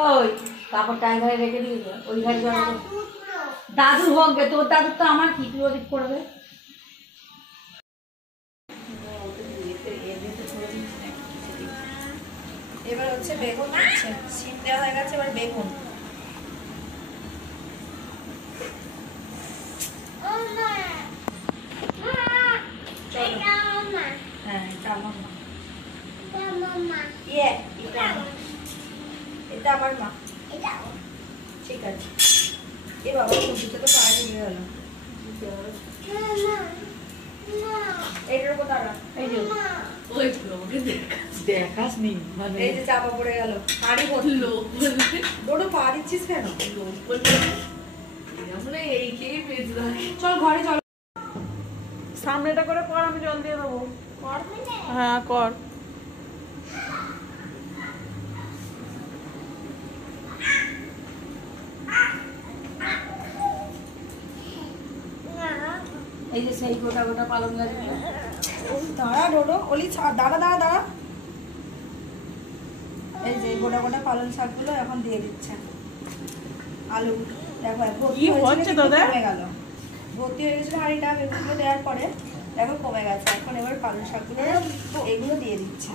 ওই কাপড়টা এক ঘরে রেখে দিয়ে ওই ঘরে যাবো। দাদুর হোক গে, তোর দাদুর তো আমার কি, তুই ওদিক করবে। এবার হচ্ছে বেগুন দিচ্ছে, সিম দেওয়া হয়ে গেছে, এবার বেগুন। হ্যাঁ, এটা আমার মা। এটা আমার মা। ঠিক আছে। এ বাবা, সবজিটা তো পায়ে ঢুকে গেল। এইটার উপর দাঁড়া। এই যে দেখাস নি মানে এই যে চাপা পড়ে গেল, হাড়ি পড়লো। ডোডো পা দিচ্ছিস কেন? চল ঘরে চল। সামনেটা করে কর, আমি জল দিয়ে দেবো। হ্যাঁ কর। এই যে সেই গোটা গোটা পালং গাছ। দাঁড়া ডোডো, ওলি দাঁড়া দাঁড়া দাঁড়া। এই যে গোটা গোটা পালং শাকগুলো এখন দিয়ে দিচ্ছে। আলু দেখো ভর্তি হয়েছে তোদের, কমে গেল। ভর্তি হয়ে গেছিল হাঁড়িটা, বেগুনগুলো দেওয়ার পরে দেখো কমে গেছে। এখন এবার পালং শাকগুলো এগুলো দিয়ে দিচ্ছে।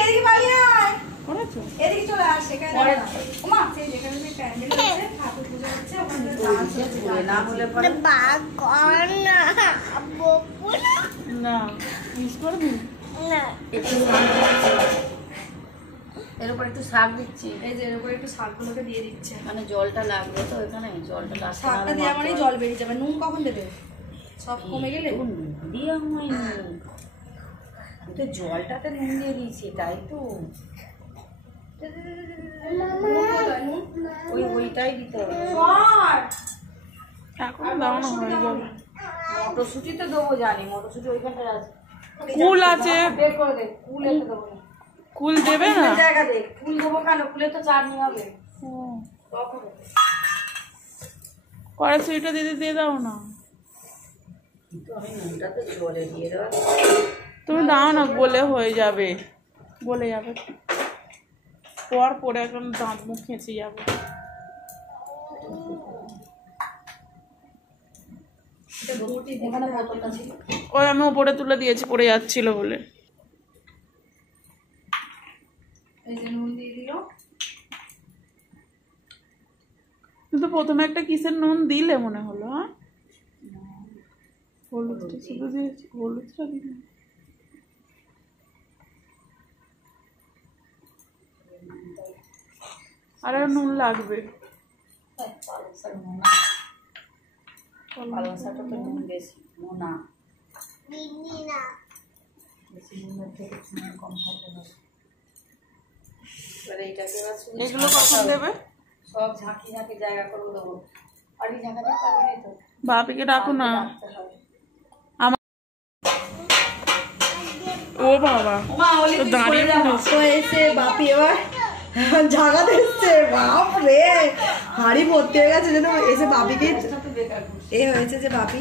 এদিকে পালিয়ে আয়, এদিকে চলে আস। সেখানে ওমা, সেই যেখানে প্যান্ডেল আছে, ঠাকুর পুজো হচ্ছে, ওখানে ডান্স হচ্ছে। না হলে পরে না মিস করবি এর উপর একটু শাক দিচ্ছি। এই যে এর উপরে একটু শাকগুলোকে দিয়ে দিচ্ছে। মানে জলটা লাগবে তো এখানে, জলটা লাগবে। শাকটা দেওয়া মানে জল বেরিয়ে যাবে। নুন কখন দেবে? সব কমে গেলে দিয়ে হয়নি, তো জলটাতে নুন দিয়ে দিয়েছি, তাই তো ওইটাই দিতে হবে। এখন দাও না, হয়ে যাবে। মটরশুঁটি তো দেবো জানি, মটরশুঁটি ওইখানটা আছে। কুল আছে, বের করে দে, কুল এতে দেবো না। কুল দেবে না? জায়গা দে, কুল দেবো কেন? কুলে তো চাটনি হবে। কড়াইশুঁটিটা দিতে দিয়ে দাও না। কিন্তু আমি নুনটা তো জলে দিয়ে দেওয়া। তুমি দাও না, গলে হয়ে যাবে, গলে যাবে। পর পরে একদম দাঁত মুখ খেঁচে যাবে। এখানে বোতলটা ছিল। ওই আমি উপরে তুলে দিয়েছি, পড়ে যাচ্ছিল বলে। এই যে নুন দিয়ে দিল। কিন্তু প্রথমে একটা কিসের নুন দিলে মনে হলো? হ্যাঁ, হলুদটা শুধু দিয়েছি, হলুদটা দিলে। আর নুন লাগবে। পালং শাকটা তো নুন বেশি, নোনা বেশি, নুনের থেকে নুন কম থাকতে হবে। এবারে এইটাকে এবার এগুলো কখন দেবে? সব ঝাঁকি ঝাঁকি জায়গা করে দেবো। বাপিকে ডাকো না। ও বাবা দাঁড়িয়ে এসে বাপি এবার জাগাতে এসছে, বাপ রে হাড়ি ভর্তি হয়ে গেছে যেন এসে বাপিকে এ হয়েছে যে বাপি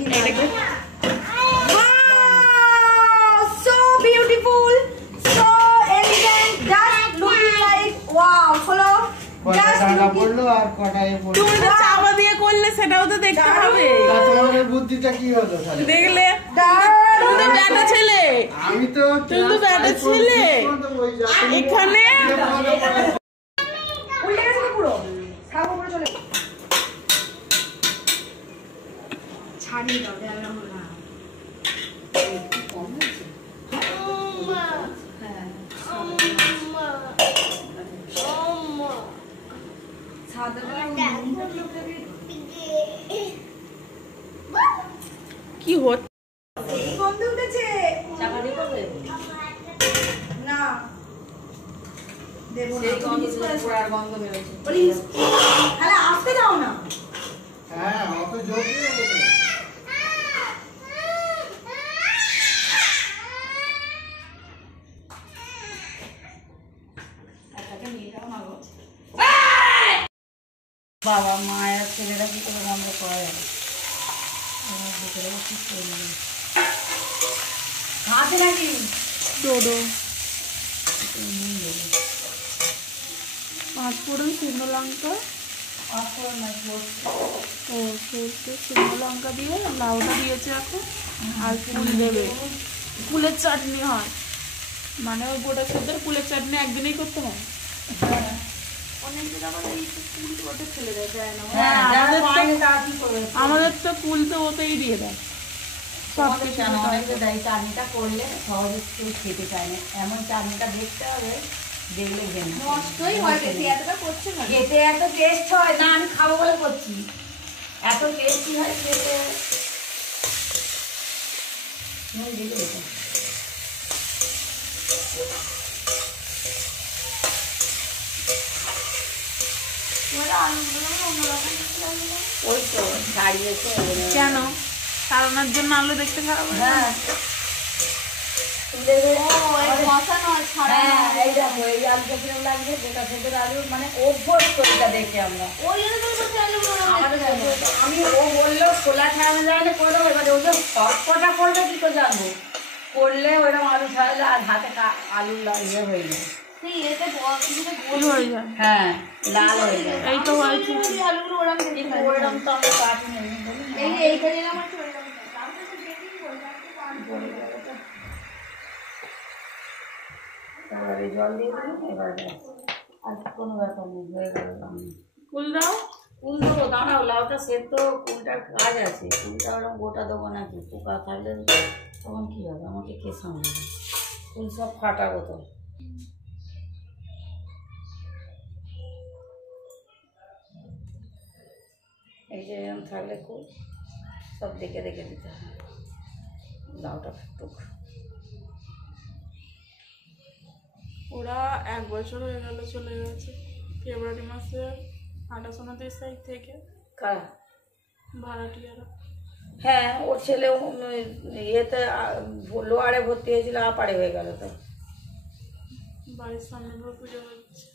so beautiful, so elegant, just looking like wow. Follow. তুমি তো চাপা দিয়ে করলে সেটাও তো দেখতে হবে। তোমাদের বুদ্ধিটা কি হলো দেখলে তুমি তো ব্যাটা ছেলে, আমি তো তুমি তো ব্যাটা ছেলে এখানে পুরো খাবো পুরো চলে ছাড়িয়ে দাও দেওয়া হলো না কি হচ্ছে গন্ধ উঠেছে না দেবো না আসতে দাও না। হ্যাঁ অত জোর দিয়ে বাবা মায়ের ছেলেরা কি করে বন্ধ করা যাবে? আছে নাকি ডোডো 5 ফোড়ন শুকনো লঙ্কা ও সরষে শুকনো লঙ্কা দিয়ে লাউটা দিয়েছে এখন আর ফুল দেবে। ফুলের চাটনি হয় মানে ওই গোটা সেদ্ধের ফুলের চাটনি একদিনেই করতে হয়। আমাদের তো ফুল তো ওতেই দিয়ে দেয় সব কিছু। চাটনিটা করলে সহজে কেউ খেতে চায় না, এমন চাটনিটা দেখতে হবে দেখলে নষ্টই হয় বেশি, এতটা করছে না খেতে এত টেস্ট হয় না, আমি খাবো বলে করছি, এত টেস্টি হয় খেতে। ওই তো ছাড়িয়েছে কেন সারানোর জন্য আলু দেখতে খারাপ হয়? হ্যাঁ মানে অভ্যস্ত দেখে আমরা। আমি ও বললো খোলা ছাড়ানো যায় না করে দেবো, এবারে ওদের সবকটা করবে কি করে জানবো, করলে ওইরকম আলু ছাড়ালে আর হাতে আলু ইয়ে হয়ে যায়, হ্যাঁ লাল হয়ে যায়। এই তো হয়েছে ওইরকম তো আমরা কাটিনি এবারে জল দিয়ে দিলাম, এবারে আর কোনো ব্যাপার নেই, হয়ে গেল। ফুল দাও, ফুল দেবো, দাঁড়াও, লাউটা সেদ্ধ, ফুলটার কাজ আছে, ফুলটা ওরকম গোটা দেবো নাকি, পোকা থাকলে তখন কী হবে, আমাকে কে সামলাবে, ফুল সব ফাটাবো তো। এই যে এরকম থাকলে খুব সব দেখে দেখে দিতে হবে, লাউটা ফুটুক। ওরা 1 বছর হয়ে গেল চলে গেছে ফেব্রুয়ারি মাসে 28 তারিখ থেকে কারা? ভাড়াটিয়ারা। হ্যাঁ ওর ছেলে ইয়েতে লোয়ারে ভর্তি হয়েছিল, আপারে হয়ে গেল তো। বাড়ির সামনে পুজো হচ্ছে,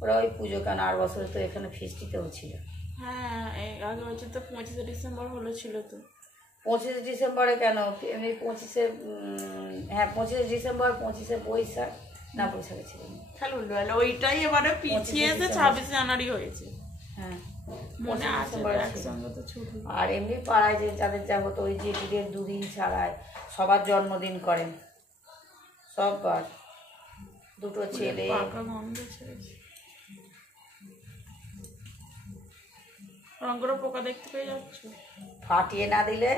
ওরা ওই পুজো কেন, আর বছরে তো এখানে ফেস্টিতেও ছিল। হ্যাঁ এই আগে হচ্ছে তো 25 ডিসেম্বর হলো ছিল তো। 25 ডিসেম্বরে কেন, এমনি 25-এ হ্যাঁ 25 ডিসেম্বর, 25-এ বৈশাখ, না বৈশাখে ছিল না, খেলো ওইটাই এবারে পিছিয়ে এসে 26 জানুয়ারি হয়েছে। হ্যাঁ মনে আছে একসঙ্গে তো ছুটি। আর এমনি পাড়ায় যে যাদের যা হতো ওই যে ঈদের 2 দিন ছাড়ায় সবার জন্মদিন করেন, সববার, দুটো ছেলে। পাকা গন্ধ ছেড়েছে, রঙের পোকা দেখতে পেয়ে যাচ্ছ। ফাটিয়ে না দিলে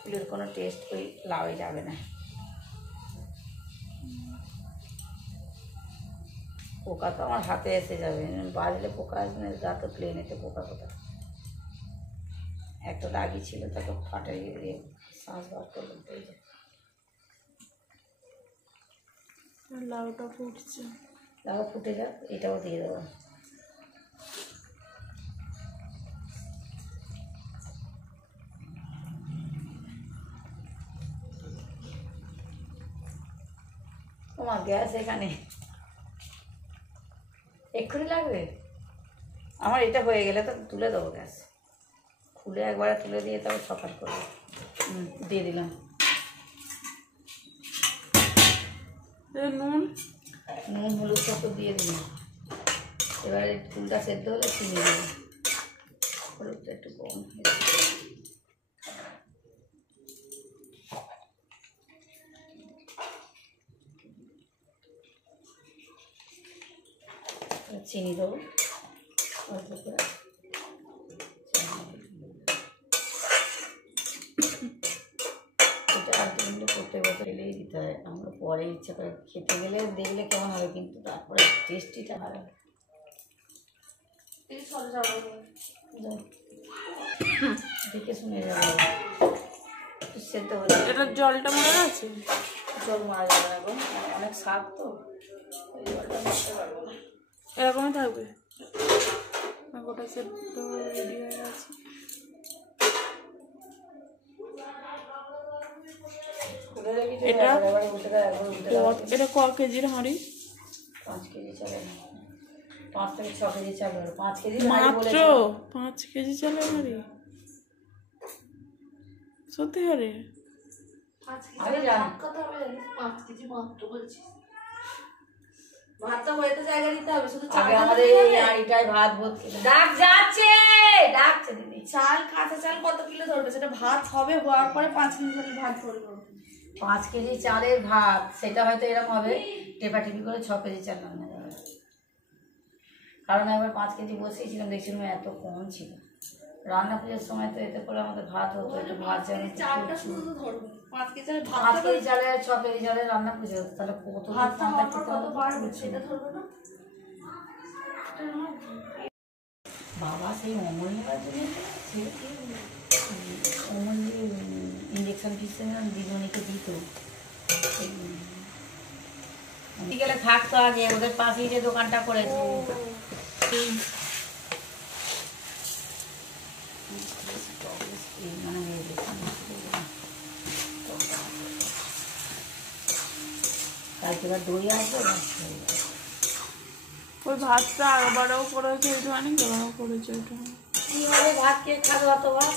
ফুলের কোনো টেস্ট ওই লাউয়ে যাবে না। পোকা তো আমার হাতে এসে যাবে, বাজলে পোকা আসবে না, রাতে প্লেনেতে পোকা কোথায়, একটা দাগি ছিল তাকে ফাটিয়ে দিয়ে শ্বাস বার করলে পেয়ে যায়। লাউটা ফুটছে, তারপর ফুটে যাক, এটাও দিয়ে দেবো। তোমার গ্যাস এখানে এক্ষুনি লাগবে। আমার এটা হয়ে গেলে তো তুলে দেবো, গ্যাস খুলে একবারে তুলে দিয়ে তারপর সকাল করবো। দিয়ে দিলাম নুন, নুন হলুদ সব দিয়ে দিলাম। এবারে ফুলটা সেদ্ধ হলে চিনি দেবো। হলুদটা একটু কম চিনি দেবো অল্প করে। এটা আর দু মিনিট করতে বসে এলেই দিতে হয়। আমরা পরে ইচ্ছা করে খেতে গেলে দেখলে কেমন হবে, কিন্তু তারপরে টেস্টিটা ভালো হবে। দেখে শুনে যাবো সেদ্ধ হলে। এটা জলটা মনে আছে? জল মারা যাবে না গো, অনেক শাক তো, ওই জলটা মারতে পারবো না। এরকমই থাকবে। গোটা সেদ্ধ রেডি হয়ে গেছে। এটা এটা ক কেজির হাঁড়ি? 5 কেজি চালে 5 থেকে 6 কেজি চাল হলো। 5 কেজি মাত্র 5 কেজি চালের হাঁড়ি? সত্যি করে? আমি জানি কথা হবে, 5 কেজি মাত্র বলছিস। ভাতটা হইতে জায়গা দিতে হবে, শুধু চাল। আগে আমাদের এই হাঁড়িটায় ভাত ভর্তি। ডাক যাচ্ছে, ডাকছে দিদি। চাল, কাঁচা চাল কত কিলো ধরবে? সেটা ভাত হবে, হওয়ার পরে 5 কেজি চালের ভাত ধরবে। 5 কেজি চালের ভাত, সেটা হয়তো এরকম হবে টেপাটিপি করে 6 কেজি চাল রান্না যাবে। কারণ একবার 5 কেজি বসিয়েছিলাম, দেখছিলাম এত কম ছিল। রান্না পুজোর সময় তো এতে করে আমাদের ভাত হতো, একটু ভাত যেন চালটা শুধু তো ধরবে। 5 কেজি চালের 5 কেজি চালে 6 কেজি চালের রান্না পুজো হতো, তাহলে কত ভাতটা হওয়ার পর কত বাড়বে সেটা ধরবে না। বাবা সেই অমল অমল ইঞ্জেকশন ফিকশন দিদিমণিকে দিত। গেলে থাকতো আগে, ওদের পাশেই যে দোকানটা করেছে। কালকে এবার দই আসবে। ওই ভাতটা আবারও করেছে, এটা অনেক গরম করেছে। এটা কি হবে, ভাত কে খাবে অত ভাত?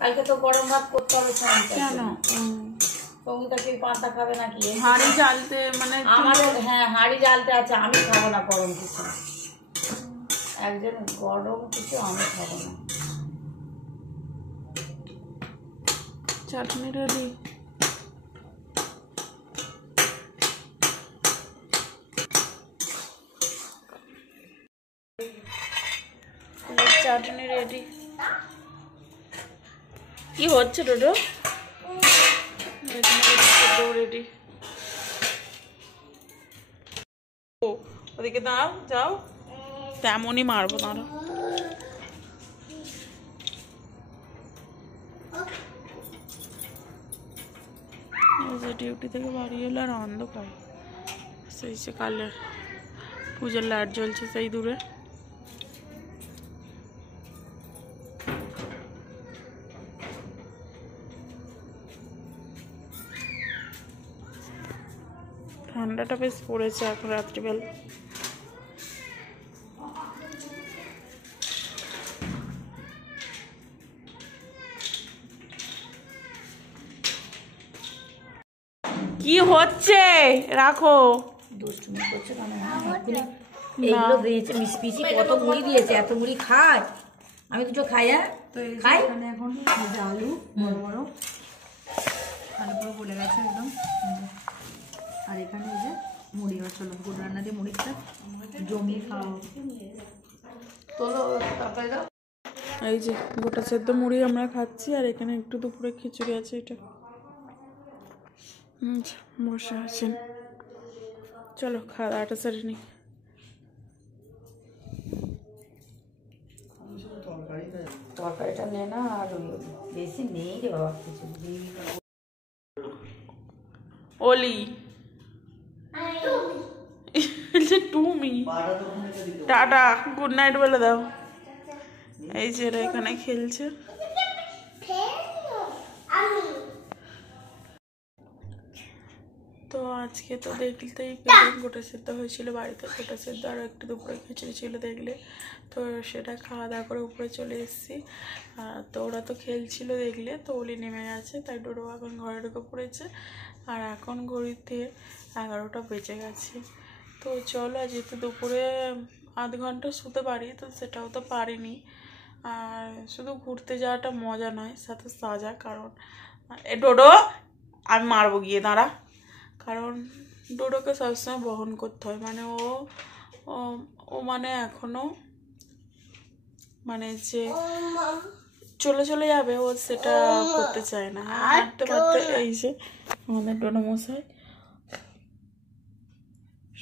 কালকে তো গরম ভাত করতে হবে। কেন? সঙ্গীতা কি পাতা খাবে নাকি? হাঁড়ি জ্বালতে মানে আমাদের, হ্যাঁ হাঁড়ি জ্বালতে আছে, আমি খাবো না গরম কিছু। একজন গরম কিছু আমি খাবো না। চাটনি রেডি। চাটনি রেডি। কি হচ্ছে টোটো? রেডি। ওদিকে দাও, যাও, তেমনই মারবো তারা। ডিউটি থেকে বাড়ি এলো আর অন্ধকার, সেই সে কালের পুজোর লাইট জ্বলছে সেই দূরে। ঠান্ডাটা বেশ পড়েছে এখন রাত্রিবেলা। কি হচ্ছে? রাখো। দুষ্টুমি করছে কেন? এইগুলো দিয়েছে পিসি, কত মুড়ি দিয়েছে। এত মুড়ি খায়? আমি দুটো খাই। খাই এখন আলু বড় বড় আলু পুরো গলে গেছে একদম। আর এখানে এই যে মুড়ি, চলো গুড় রান্না দিয়ে মুড়িটা জমিয়ে খাওয়া। তোলো তরকারি দাও। এই যে গোটা সেদ্ধ মুড়ি আমরা খাচ্ছি, আর এখানে একটু দুপুরে খিচুড়ি আছে। এটা বসে আছেন, চলো খাওয়া দাওয়াটা সেরে নিই। তরকারিটা নে না, আর বেশি নেই রে বাবা কিছু। ওলি তুমি টাটা গুড নাইট বলে দাও। এই যে এরা এখানে খেলছে। তো আজকে তো দেখতেই পেলাম গোটা সেদ্ধ হয়েছিল বাড়িতে, গোটা সেদ্ধ আর একটু দুপুরে খিচুড়ি ছিল দেখলে। তো সেটা খাওয়া দাওয়া করে উপরে চলে এসেছি। তো ওরা তো খেলছিল দেখলে, তো ওলি নেমে গেছে, তাই ডোডো এখন ঘরে ঢুকে পড়েছে। আর এখন ঘড়িতে 11টা বেজে গেছে। তো চলো, যেহেতু দুপুরে আধ ঘন্টা শুতে পারি, তো সেটাও তো পারিনি। আর শুধু ঘুরতে যাওয়াটা মজা নয়, সাথে সাজা। কারণ এ ডোডো, আমি মারবো গিয়ে, দাঁড়া। কারণ ডোডোকে সবসময় বহন করতে হয়, মানে ও মানে এখনো মানে যে চলে চলে যাবে, ও সেটা করতে চায় না। হাঁটতে পারতে এই যে আমাদের ডোডো মশাই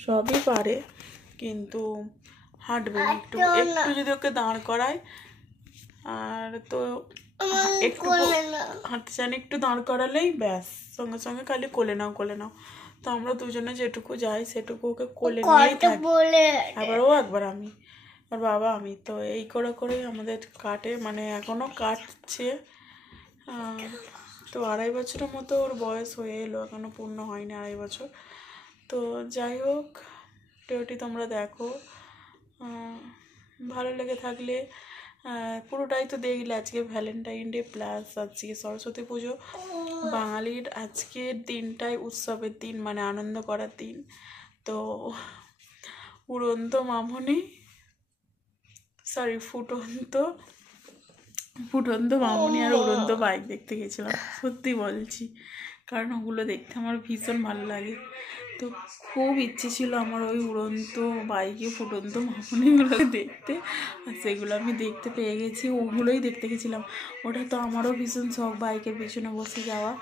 সবই পারে, কিন্তু হাঁটবে না। একটু একটু যদি ওকে দাঁড় করায়, আর তো একটু হাঁটতে চায় না, একটু দাঁড় করালেই ব্যাস সঙ্গে সঙ্গে খালি কোলে নাও কোলে নাও। তো আমরা দুজনে যেটুকু যাই সেটুকু ওকে কোলে নিয়েই থাকি। আবার ও একবার আমি, আর বাবা আমি, তো এই করে করেই আমাদের কাটে, মানে এখনো কাটছে। তো 2.5 বছরের মতো ওর বয়স হয়ে এলো, এখনো পূর্ণ হয়নি 2.5 বছর। তো যাই হোক, ভিডিওটি তোমরা দেখো, ভালো লেগে থাকলে পুরোটাই তো দেখলে। আজকে ভ্যালেন্টাইন ডে প্লাস আজকে সরস্বতী পুজো। বাঙালির আজকের দিনটাই উৎসবের দিন, মানে আনন্দ করার দিন। তো উড়ন্ত মামনি, সরি ফুটন্ত মামনি আর উড়ন্ত বাইক দেখতে গেছিলাম, সত্যি বলছি। কারণ ওগুলো দেখতে আমার ভীষণ ভালো লাগে। তো খুব ইচ্ছে ছিল আমার ওই উড়ন্ত বাইকে ফুটন্ত মামনিগুলোকে দেখতে, আর সেগুলো আমি দেখতে পেয়ে গেছি। ওগুলোই দেখতে গেছিলাম। ওটা তো আমারও ভীষণ শখ, বাইকের পিছনে বসে যাওয়া।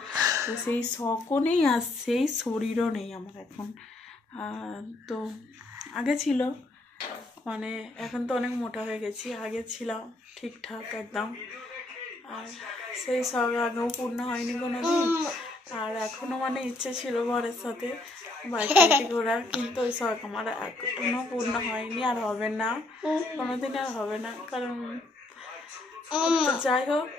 তো সেই শখও নেই আর সেই শরীরও নেই আমার এখন। তো আগে ছিল, মানে এখন তো অনেক মোটা হয়ে গেছি, আগে ছিলাম ঠিকঠাক একদম। আর সেই শখ আগেও পূর্ণ হয়নি কোনো দিন। আর এখনও মানে ইচ্ছে ছিল ঘরের সাথে বাইক ঘোরার, কিন্তু ওই শখ আমার এখনও পূর্ণ হয়নি, আর হবে না, কোনোদিন আর হবে না। কারণ তো যাই হোক,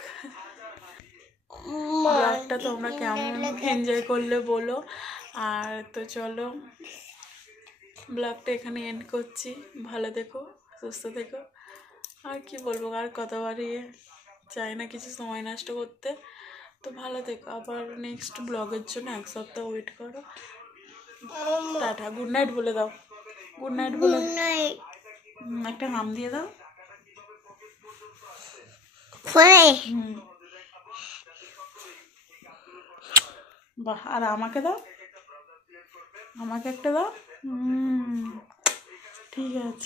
ব্লগটা তোমরা কেমন এনজয় করলে বলো। আর তো চলো, ব্লগটা এখানে এন্ড করছি। ভালো থেকো, সুস্থ থেকো। আর কি বলবো, আর কত বাড়িয়ে চাই না কিছু সময় নষ্ট করতে। তো ভালো থেকো, আবার নেক্সট ব্লগের জন্য 1 সপ্তাহ ওয়েট করো। টাটা, গুড নাইট বলে দাও। গুড নাইট বলে একটা নাম দিয়ে দাও। বাহ, আর আমাকে দাও, আমাকে একটা দাও। ঠিক আছে।